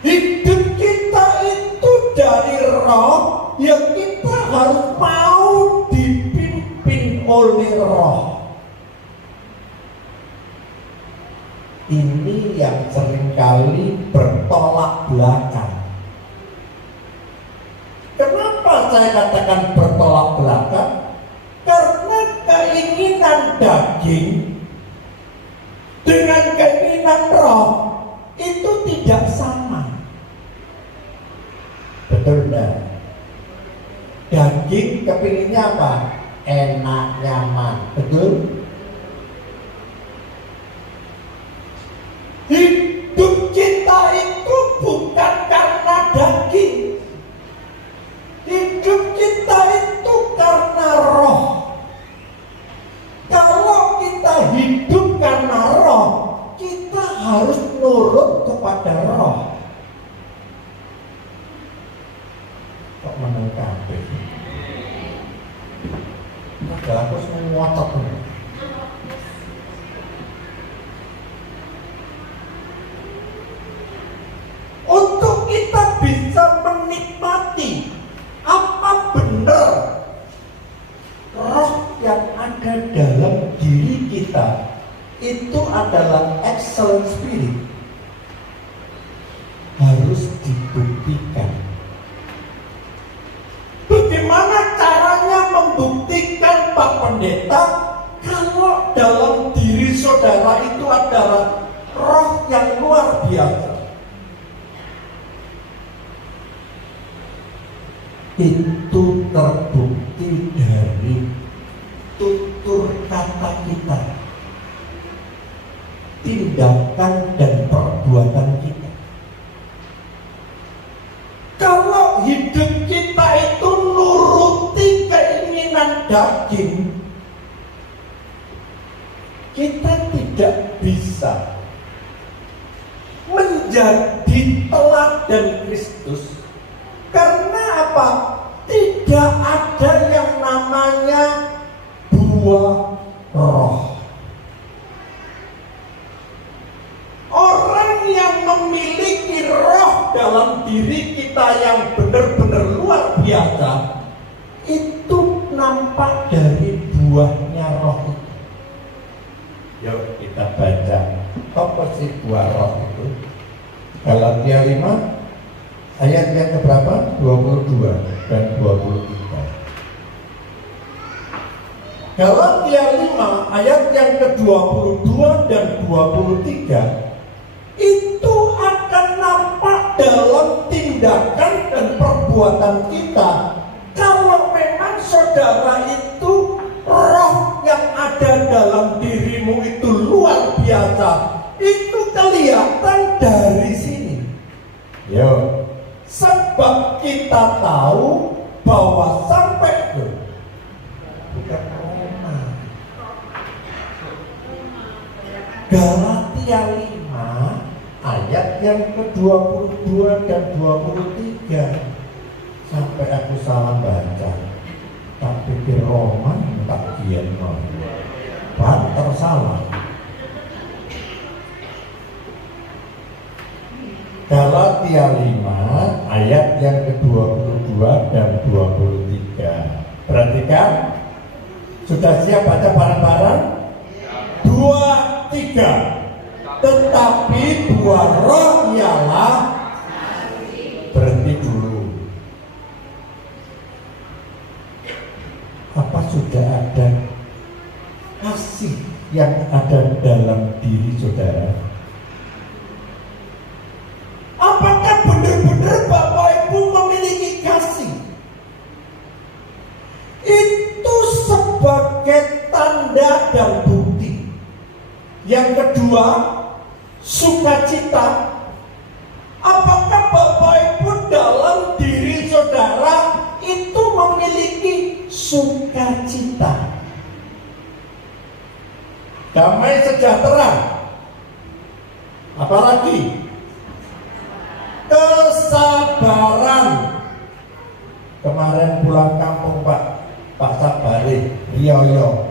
hidup kita itu dari roh, yang kita harus mau dipimpin oleh roh. Ini yang seringkali bertolak belakang. dengan keinginan roh itu tidak sama. Betul enggak? Daging kepinginnya apa? Enak, nyaman. Betul? Hidup kita itu bukan karena daging. Hidup kita itu karena roh. Kalau kita hidup karena roh, kita harus nurut kepada roh. Kok menang kabeh? Padahal aku semua ngotot. Untuk kita bisa menikmati apa benar roh yang ada dalam diri kita itu adalah excellent spirit, harus dibuktikan. Bagaimana caranya membuktikan, Pak Pendeta, kalau dalam diri saudara itu adalah roh yang luar biasa? Itu terbukti dari tutur kata kita, tindakan dan perbuatan kita. Kalau hidup kita itu nuruti keinginan daging, kita tidak bisa menjadi teladan Kristus. Karena apa? Tidak ada yang namanya buah roh. Orang yang memiliki roh dalam diri kita yang benar-benar luar biasa, itu nampak dari buahnya roh itu. Yuk kita baca apa sih buah roh itu. Galatia 5 ayat yang keberapa? 22 dan 23. Galatia 5 ayat yang ke-22 dan 23 itu akan nampak dalam tindakan dan perbuatan kita. Kalau memang saudara itu roh yang ada dalam dirimu itu luar biasa, itu kelihatan dari sini. Yo. Sebab kita tahu bahwa sampai itu bukan Roma. Galatia 5 ayat yang ke-22 dan 23. Sampai aku salah baca. Tak pikir Roma tak kian mau. Banter salah. Galatia 5 ayat yang ke-22 dan 23. Perhatikan. Sudah siap baca bareng-bareng? 2, 3. Tetapi buah roh ialah, berhenti dulu. Apa sudah ada kasih yang ada dalam diri saudara? Apakah benar-benar Bapak Ibu memiliki kasih? Itu sebagai tanda dan bukti. Yang kedua, sukacita. Apakah Bapak Ibu dalam diri saudara itu memiliki sukacita? Damai sejahtera. Apalagi? Kesabaran. Kemarin pulang kampung Pak Sabari, Riyoyo.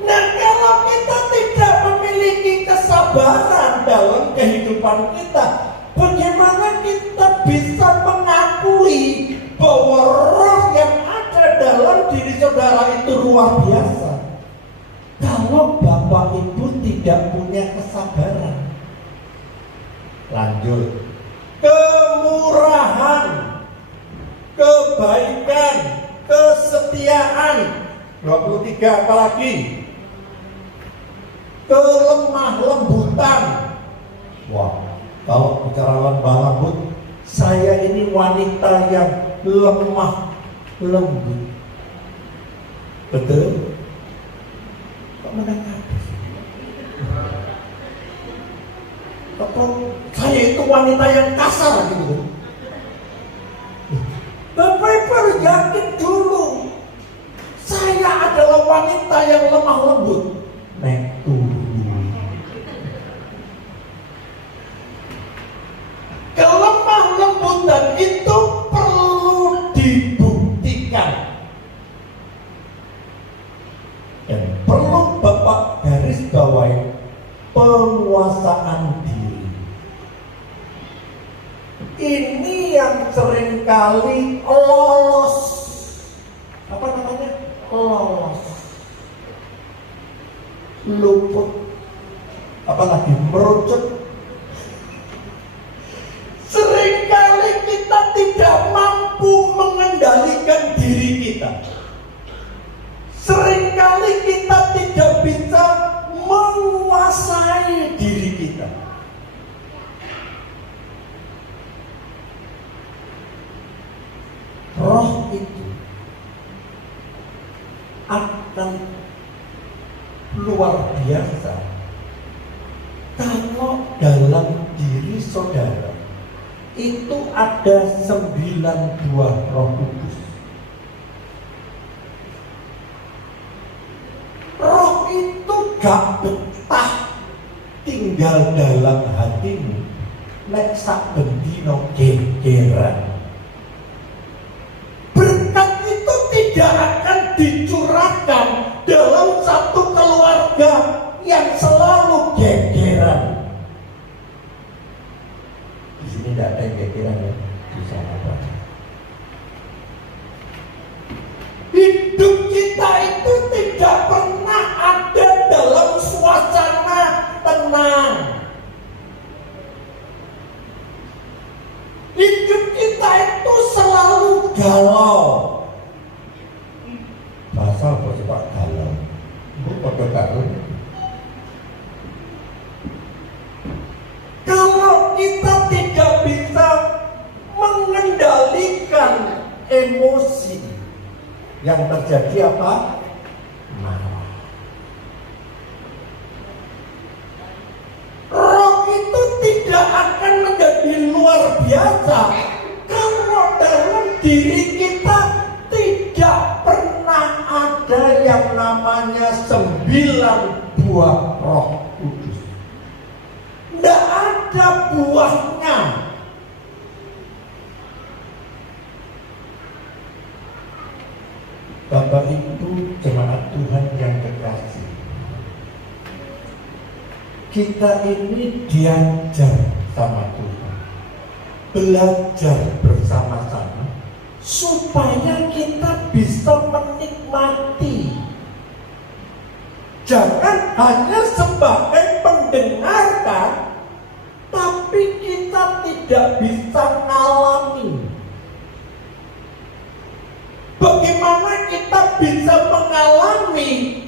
Nah, kalau kita tidak memiliki kesabaran dalam kehidupan kita, bagaimana kita bisa mengakui bahwa roh yang ada dalam diri saudara itu luar biasa? Kalau Bapak Ibu tidak punya kesabaran. Lanjut. Kemurahan, kebaikan, kesetiaan, 23 apalagi? Kelemah lembutan. Wah, kalau bicara lemah lembut, saya ini wanita yang lemah lembut. Betul? Kok mendengar? Atau saya itu wanita yang kasar gitu? Bapak Ibu harus yakin dulu, saya adalah wanita yang lemah lembut. Nek turun. Kelemah lembutan itu perlu dibuktikan. Dan perlu Bapak garis bawahi penguasaan diri. Ini yang seringkali lolos. Apa namanya? Lolos. Luput. Apalagi merucut. Seringkali kita tidak mampu mengendalikan diri kita. Seringkali kita tidak bisa menguasai diri kita. Roh itu akan luar biasa kalau dalam diri saudara itu ada 9 buah Roh Kudus. Roh itu gak betah tinggal dalam hatimu nek sak bendino gegeran. Berkat itu tidak akan dicurahkan dalam satu keluarga yang selalu gegeran. Di sini tidak ada yang gegeran ya, bisa apa? Hidup kita itu tidak pernah ada dalam suasana tenang. Hidup kita itu selalu galau. Bahasa apa sih Pak galau? Itu pada galau. Kalau kita tidak bisa mengendalikan emosi, yang terjadi apa? Marah. Roh itu tidak akan menjadi luar biasa kalau dalam diri kita tidak pernah ada yang namanya 9 buah Roh Kudus. Tidak ada buahnya. Bapak Ibu jemaat Tuhan yang kekasih, kita ini diajar sama Tuhan, belajar bersama-sama supaya kita bisa menikmati. Jangan hanya sebagai pendengarkan, tapi kita tidak bisa ngalami. Bagaimana kita bisa mengalami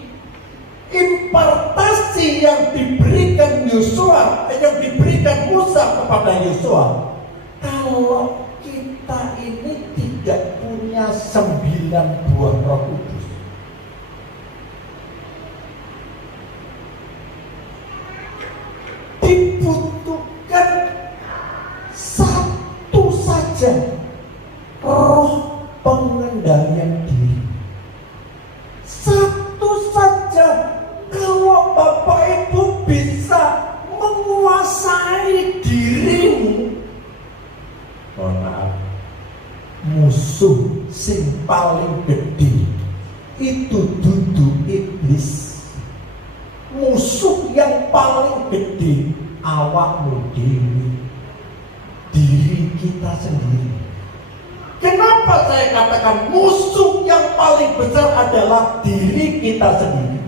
impartasi yang diberikan Yosua, yang diberikan Musa kepada Yosua, kalau kita ini tidak punya 9 buah Roh Kudus? Dibutuhkan satu saja, roh pengendalian diri. Satu saja. Kalau Bapak Ibu bisa menguasai dirimu, mohon maaf, musuh sing paling gede itu duduk iblis. Musuh yang paling gede awakmu dewi, diri kita sendiri. Kenapa saya katakan musuh yang paling besar adalah diri kita sendiri?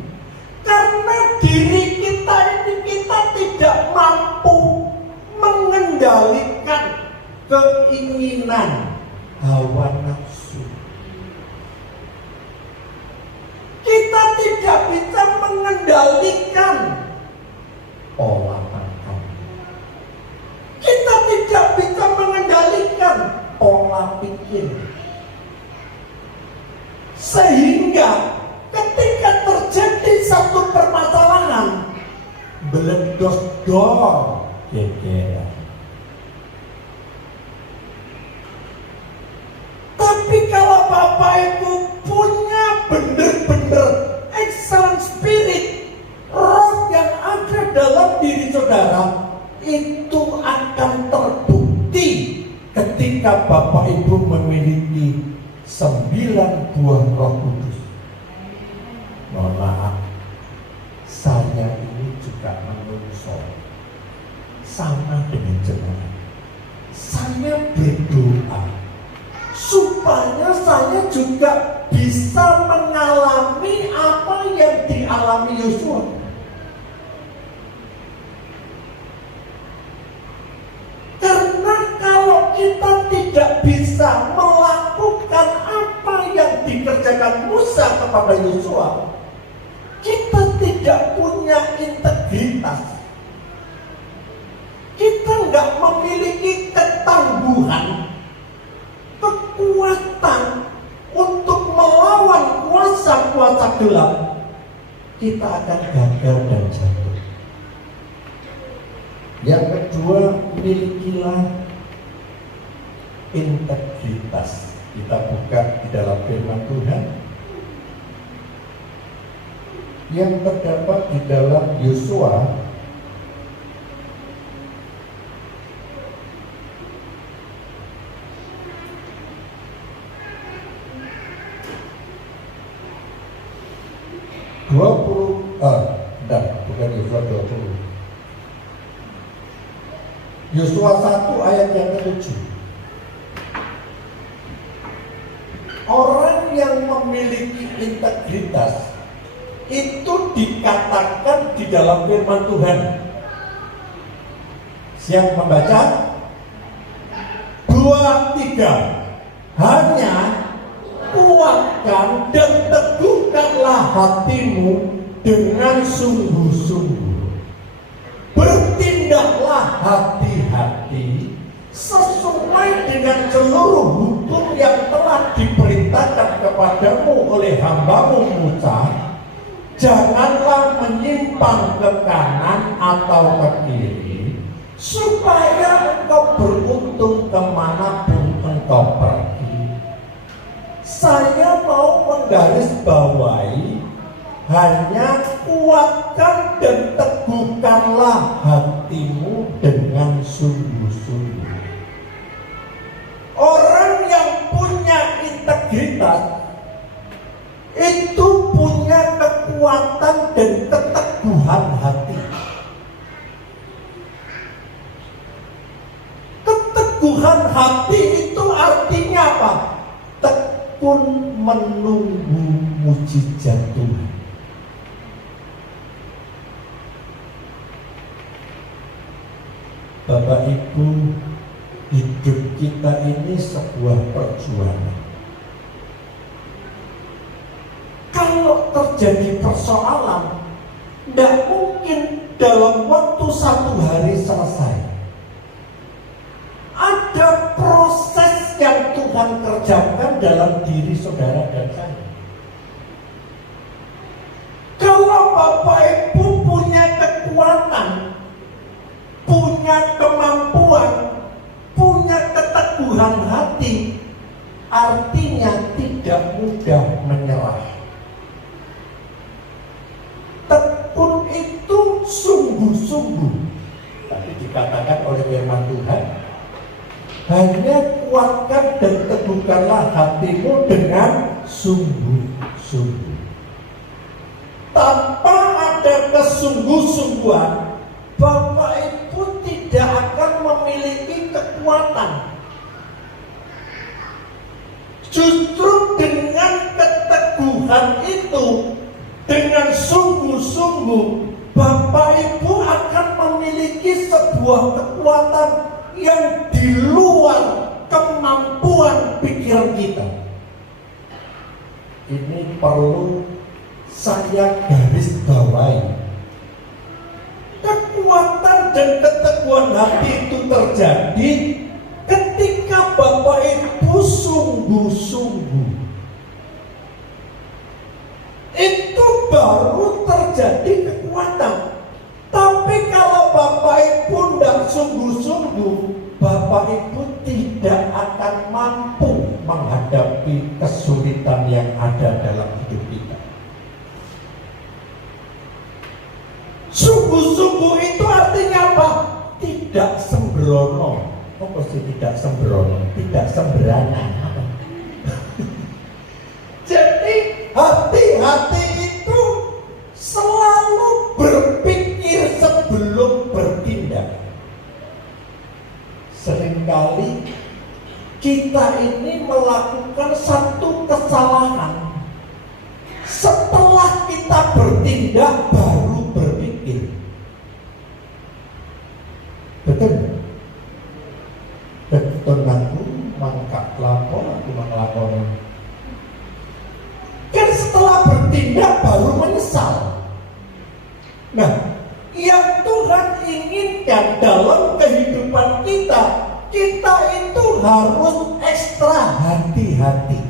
Karena diri kita ini kita tidak mampu mengendalikan keinginan hawa nafsu. mengendalikan pola makan. Kita tidak bisa mengendalikan pola pikir. Sehingga ketika terjadi satu permasalahan, meledos dor gegeran. Tapi kalau Bapak Ibu punya benar-benar excellent spirit, roh yang ada dalam diri saudara, itu akan terbukti ketika Bapak Ibu memiliki 9 buah Roh Kudus. Mohon maaf, saya ini juga menungso sama dengan jemaat. Saya berdoa supaya saya juga bisa mengalami apa yang dialami Yosua. Karena kalau kita tidak bisa melakukan apa yang dikerjakan Musa kepada Yosua, kita tidak punya integritas. Kita nggak memiliki ketangguhan, kekuatan untuk melawan kuasa-kuasa gelap. Kita akan gagal dan jatuh. Yang kedua, milikilah integritas. Kita buka di dalam firman Tuhan yang terdapat di dalam Yosua bukan Yosua 20. Yosua 1 ayat yang ke-7. Orang yang memiliki integritas itu dikatakan di dalam firman Tuhan. Siap membaca? 2, 3. Hanya kuatkan dan teguhkanlah hatimu dengan sungguh-sungguh. Bertindaklah hati-hati sesuai dengan seluruh hukum yang telah diperintahkan kepadamu oleh hambamu Musa. Janganlah menyimpang ke kanan atau ke kiri, supaya engkau beruntung kemanapun engkau pergi. Saya mau menggarisbawahi, hanya kuatkan dan teguhkanlah hatimu dengan sungguh-sungguh. Orang yang punya integritas itu punya kekuatan dan keteguhan hati. Keteguhan hati itu artinya apa? Tekun menunggu mujizat Tuhan. Bapak Ibu, hidup kita ini sebuah perjuangan. Kalau terjadi persoalan, tidak mungkin dalam waktu 1 hari selesai. Ada proses yang Tuhan kerjakan dalam diri saudara dan saya. Kalau Bapak Ibu punya kekuatan, punya kemampuan, punya keteguhan hati, artinya tidak mudah menyerah. Tekun itu sungguh-sungguh. Tadi dikatakan oleh firman Tuhan, hanya kuatkan dan teguhkanlah hatimu dengan sungguh-sungguh. Tanpa ada kesungguh-sungguhan, Bapak Ibu tidak akan memiliki kekuatan. Justru dengan keteguhan itu, dengan sungguh-sungguh, Bapak Ibu akan memiliki sebuah kekuatan yang di luar kemampuan pikiran kita. Ini perlu saya garis bawahi. Kekuatan dan keteguhan hati itu terjadi ketika Bapak Ibu sungguh-sungguh. Itu baru terjadi kekuatan. Tapi kalau Bapak Ibu tidak sungguh-sungguh, Bapak Ibu tidak akan mampu menghadapi kesulitan yang ada dalam hidup kita. Sungguh-sungguh itu artinya apa? Tidak sembrono. Apa sih tidak sembrono? Tidak sembrana. Jadi hati-hati itu selalu berpikir sebelum bertindak. Seringkali kita ini melakukan satu kesalahan. Setelah kita bertindak baru berpikir. Betul? Betul aku mangkak lapor, aku mengelapor. Kan setelah bertindak baru menyesal. Nah, yang Tuhan inginkan dalam kehidupan kita, kita itu harus ekstra hati-hati.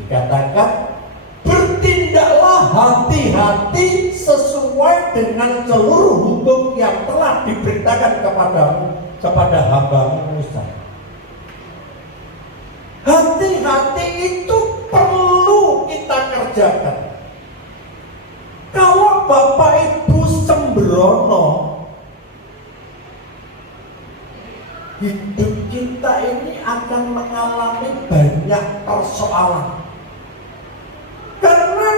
Dikatakan, bertindaklah hati-hati sesuai dengan seluruh hukum yang telah diberitakan kepadamu, kepada hamba-Mu Musa. Hati-hati itu perlu kita kerjakan. Kalau Bapak Ibu sembrono, hidup kita ini akan mengalami banyak persoalan. Karena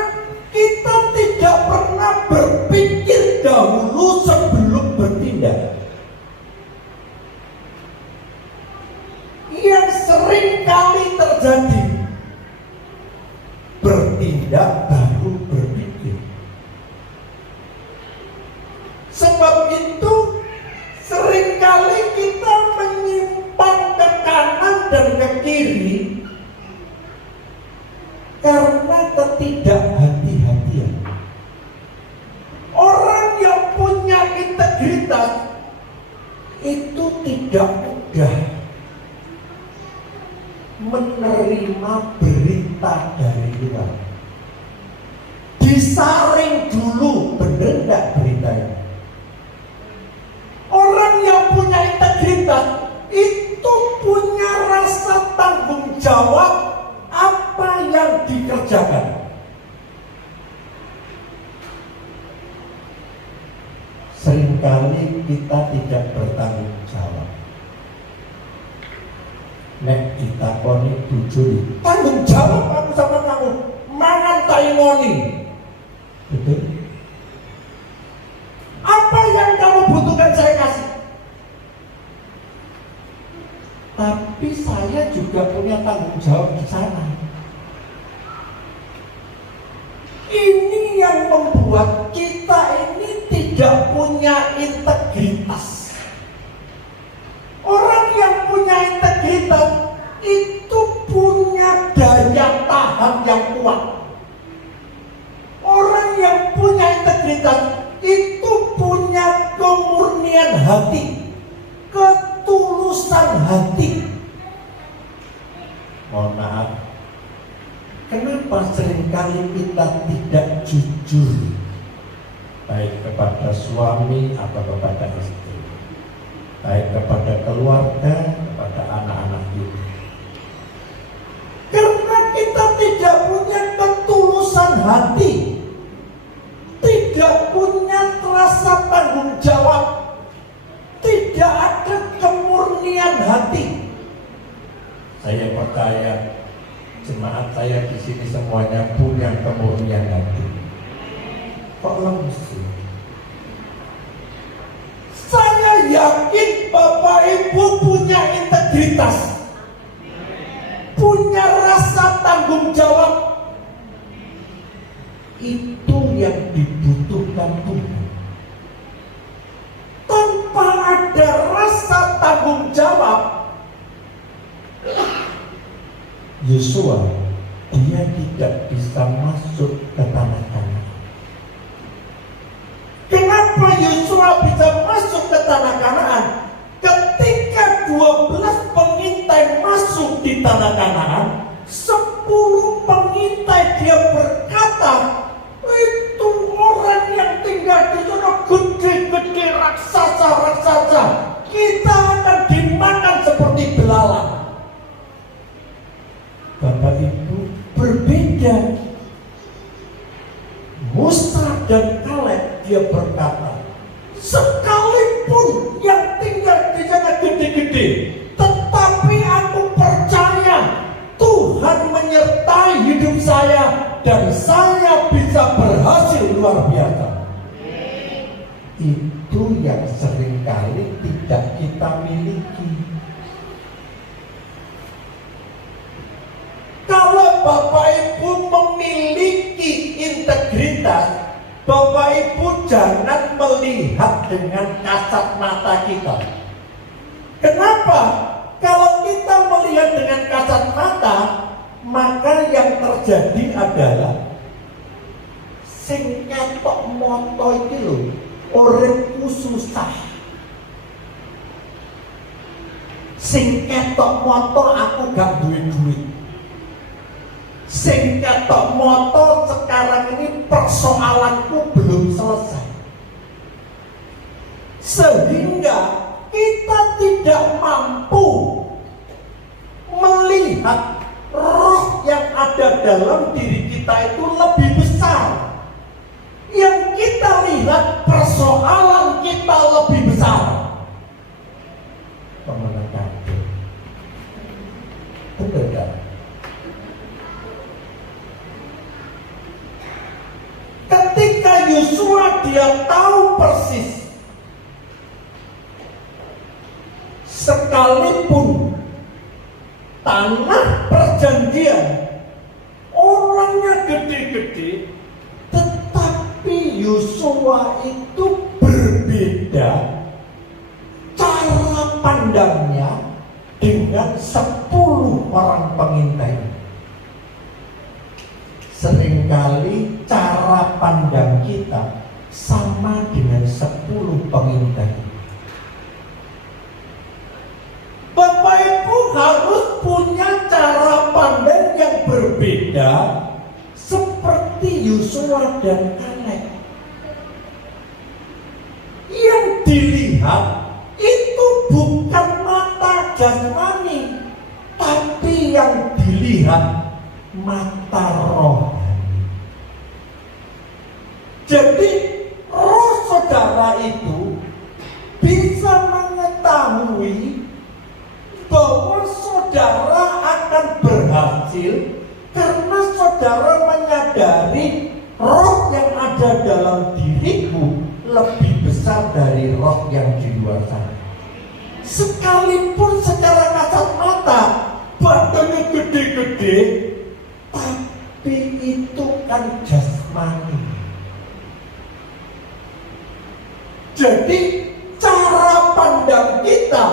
kita tidak pernah berpikir dahulu sebelum bertindak. Yang sering kali terjadi, bertindak baru berpikir. Sebab itu seringkali kita menyimpang ke kanan dan ke kiri karena ketidakhati-hatian. Orang yang punya integritas itu tidak mudah menerima berita dari luar. Disaring dulu, benar enggak berita ini? Orang yang punya integritas itu punya rasa tanggung jawab apa yang dikerjakan. Seringkali kita tidak bertanggung jawab. Nek ditakoni bujuri, tanggung jawab aku sama kamu, mangan taimoni. Betul? Apa yang kamu butuhkan saya kasih. Tapi saya juga punya tanggung jawab di sana. Ini yang membuat kita ini tidak punya integritas. Orang yang punya integritas itu punya daya tahan yang kuat. Orang yang punya integritas itu punya kemurnian hati, ketulusan hati. Mohon maaf, kenapa seringkali kita tidak jujur, baik kepada suami atau kepada istri, baik kepada keluarga, kepada anak-anak kita? Karena kita tidak punya ketulusan hati, tidak punya rasa tanggung jawab, tidak ada kemurnian hati. Saya percaya jemaat saya di sini semuanya punya kemurnian hati. Kok lemes sih? Saya yakin Bapak Ibu punya integritas, punya rasa tanggung jawab. Itu yang dibutuhkan Tuhan. Tanpa ada rasa tanggung jawab, Yosua dia tidak bisa masuk Musa dan Kaleb dia berkata, sekalipun yang tinggal di sana gede-gede, tetapi aku percaya Tuhan menyertai hidup saya dan saya bisa berhasil luar biasa. Itu yang seringkali tidak kita miliki. Kalau Bapak Ibu memiliki integritas, Bapak Ibu jangan melihat dengan kasat mata kita. Kenapa? Kalau kita melihat dengan kasat mata, maka yang terjadi adalah sing ketok moto iki lho, uripku susah. Sing ketok moto aku gak duwe duit. Sing ketok moto sekarang ini persoalanku belum selesai. Sehingga kita tidak mampu melihat roh yang ada dalam diri kita itu lebih besar. Yang kita lihat persoalan kita lebih besar. Pemenang betul kan? Ketika Yosua dia tahu persis, sekalipun tanah perjanjian orangnya gede-gede, tetapi Yosua itu berbeda cara pandangnya dengan 10 orang pengintai. Seringkali cara pandang kita sama dengan 10 pengintai. Bapak Ibu harus punya cara pandang yang berbeda seperti Yosua dan Kaleb. Yang dilihat itu bukan mata jasmani, tapi yang dilihat mata rohani. Jadi roh saudara itu bisa mengetahui bahwa saudara akan berhasil karena saudara menyadari roh yang ada dalam dirimu lebih besar dari roh yang di luar sana. Sekalipun secara kasat mata badannya gede-gede, tapi itu kan jasmani. Jadi cara pandang kita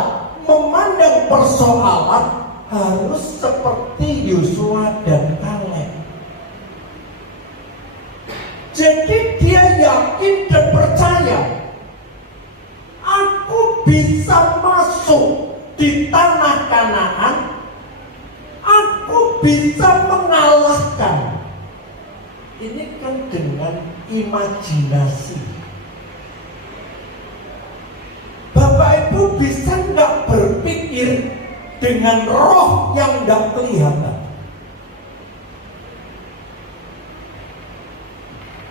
memandang persoalan harus seperti Yosua dan Kaleb. Jadi dia yakin dan percaya, aku bisa masuk di tanah Kanaan, aku bisa mengalahkan. Ini kan dengan imajinasi. Bapak Ibu bisa nggak berpikir dengan roh yang nggak kelihatan?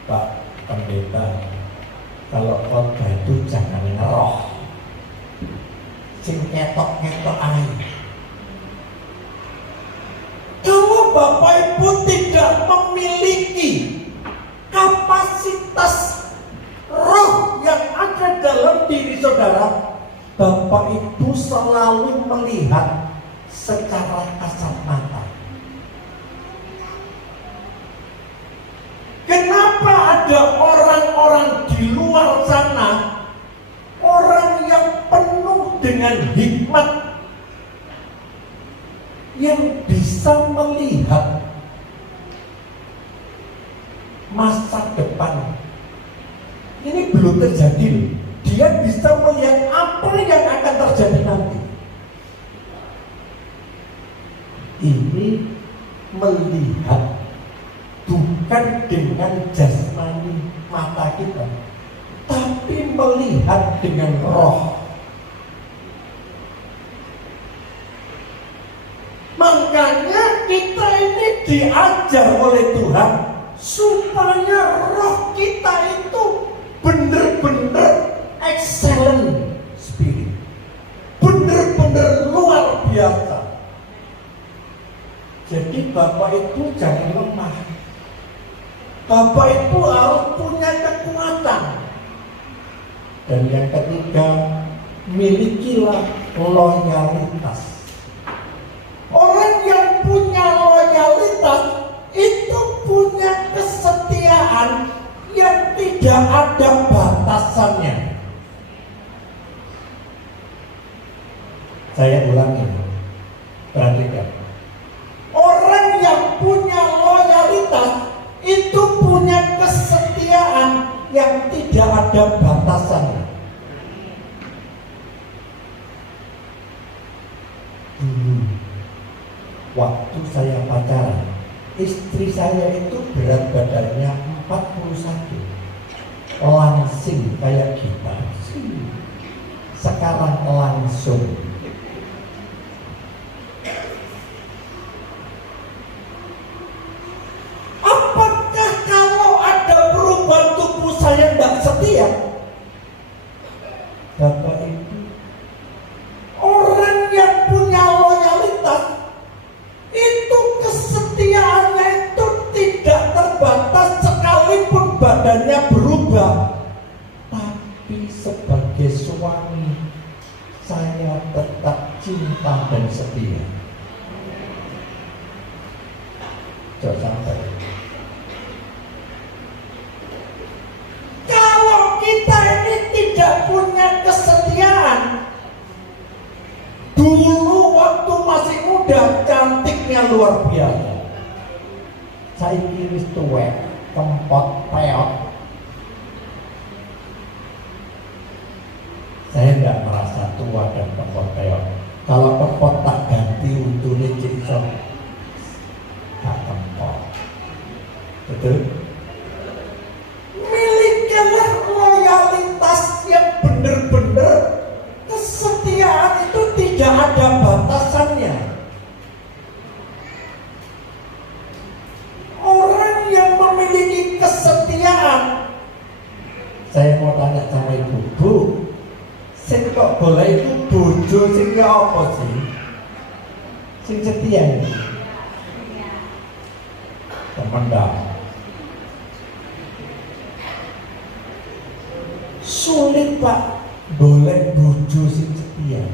Pak Pendeta, kalau khotbah itu jangan ngeroh, sing ketok-ketok air. Kalau Bapak Ibu tidak memiliki kapasitas roh yang ada dalam diri saudara, Bapak Ibu selalu melihat secara kasat mata. Kenapa ada orang-orang di luar sana, orang yang penuh dengan hikmat, yang bisa melihat masa depan? Ini belum terjadi. Dia bisa melihat apa yang akan terjadi nanti. Ini melihat bukan dengan jasmani mata kita, tapi melihat dengan roh. Makanya kita ini diajar oleh Tuhan supaya roh Jadi Bapak itu jangan lemah. Bapak itu harus punya kekuatan. Dan yang ketiga, milikilah loyalitas. Orang yang punya loyalitas itu punya kesetiaan yang tidak ada batasannya. Saya ulangi, perhatikan. Orang yang punya loyalitas itu punya kesetiaan yang tidak ada batasannya. Dulu waktu saya pacaran, istri saya itu berat badannya 41, langsing kayak kita. Sekarang langsung. Apakah kalau ada perubahan tubuh saya tidak setia? Bapak Ibu, orang yang punya loyalitas itu kesetiaannya itu tidak terbatas sekalipun badannya berubah. Tapi sebagai suami, saya tetap cinta dan setia. Jangan sampai. Kalau kita ini tidak punya kesetiaan, dulu waktu masih muda cantiknya luar biasa. Saya kiri tuwek, kempot, peot. Saya tidak merasa tua dan kempot peot. Kalau kempot tak ganti untungnya jadi tak kempot. Betul? Milikilah loyalitas yang benar-benar kesetiaan itu tidak ada batasannya. Orang yang memiliki kesetiaan, saya mau tanya sama ibu, Bu, sing kok boleh itu bojo sing apa sih? Sing setia ini? Teman dah. Sulit Pak, boleh bojo sing setia.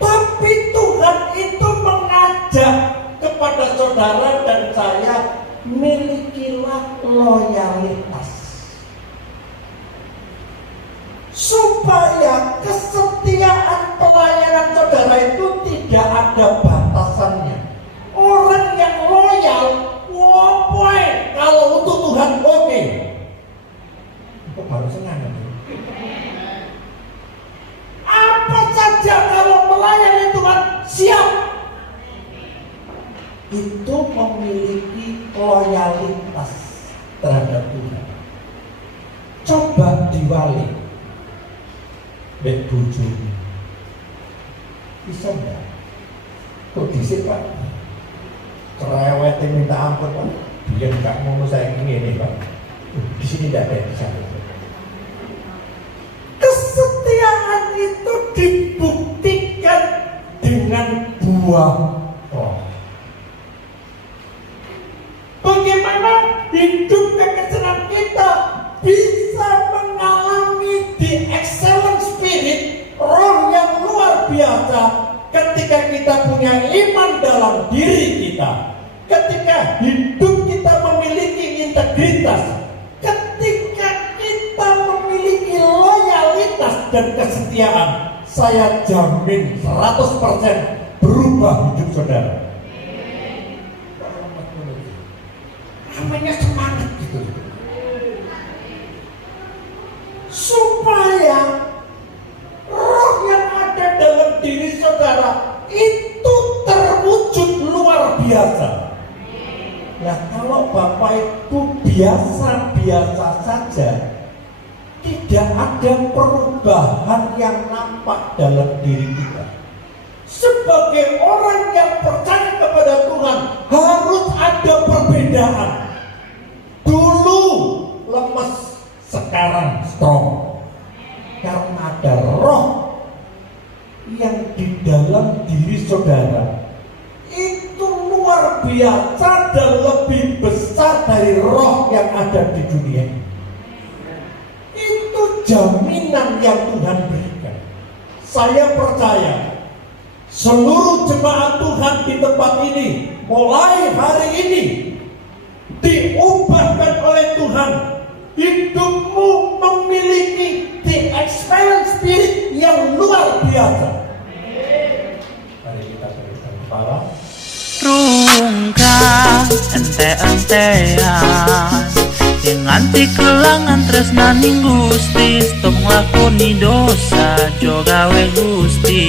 Tapi Tuhan itu mengajak kepada saudara dan saya, milikilah loyalitas. Supaya kesetiaan pelayanan saudara itu tidak ada batasannya. Orang yang loyal, wopoy, kalau untuk Tuhan oke. Kok baru senang? Apa saja kalau melayani Tuhan siap. Itu memiliki loyalitas terhadap Tuhan. Coba diwali. Bek bojo bisa enggak? Kok disik Pak? Cerewet minta ampun Pak. Biar gak mau saya ini Pak. Di sini tidak ada bisa. Kesetiaan itu dibuktikan dengan buah roh. Bagaimana hidup kekristenan kita bisa mengalami the excellent spirit, roh yang luar biasa ketika kita punya iman dalam diri kita, ketika hidup kita memiliki integritas, ketika kita memiliki loyalitas dan kesetiaan. Saya jamin 100% berubah hidup saudara. Namanya semangat gitu. Supaya roh yang ada dalam diri saudara itu terwujud luar biasa. Nah kalau Bapak Ibu biasa-biasa saja, tidak ada perubahan yang nampak dalam diri kita. Sebagai orang yang percaya kepada Tuhan harus ada perbedaan. Dulu lemes, sekarang strong. Karena ada roh yang di dalam diri saudara, itu luar biasa dan lebih besar dari roh yang ada di dunia. Itu jaminan yang Tuhan berikan. Saya percaya seluruh jemaat Tuhan di tempat ini mulai hari ini diubahkan oleh Tuhan. Hidupmu memiliki the experience spirit yang luar biasa. Mari kita berikan kepala. Rungkang ente-entean yang nganti kelangan tresnaning Gusti, stop nglakoni dosa jo gawe Gusti.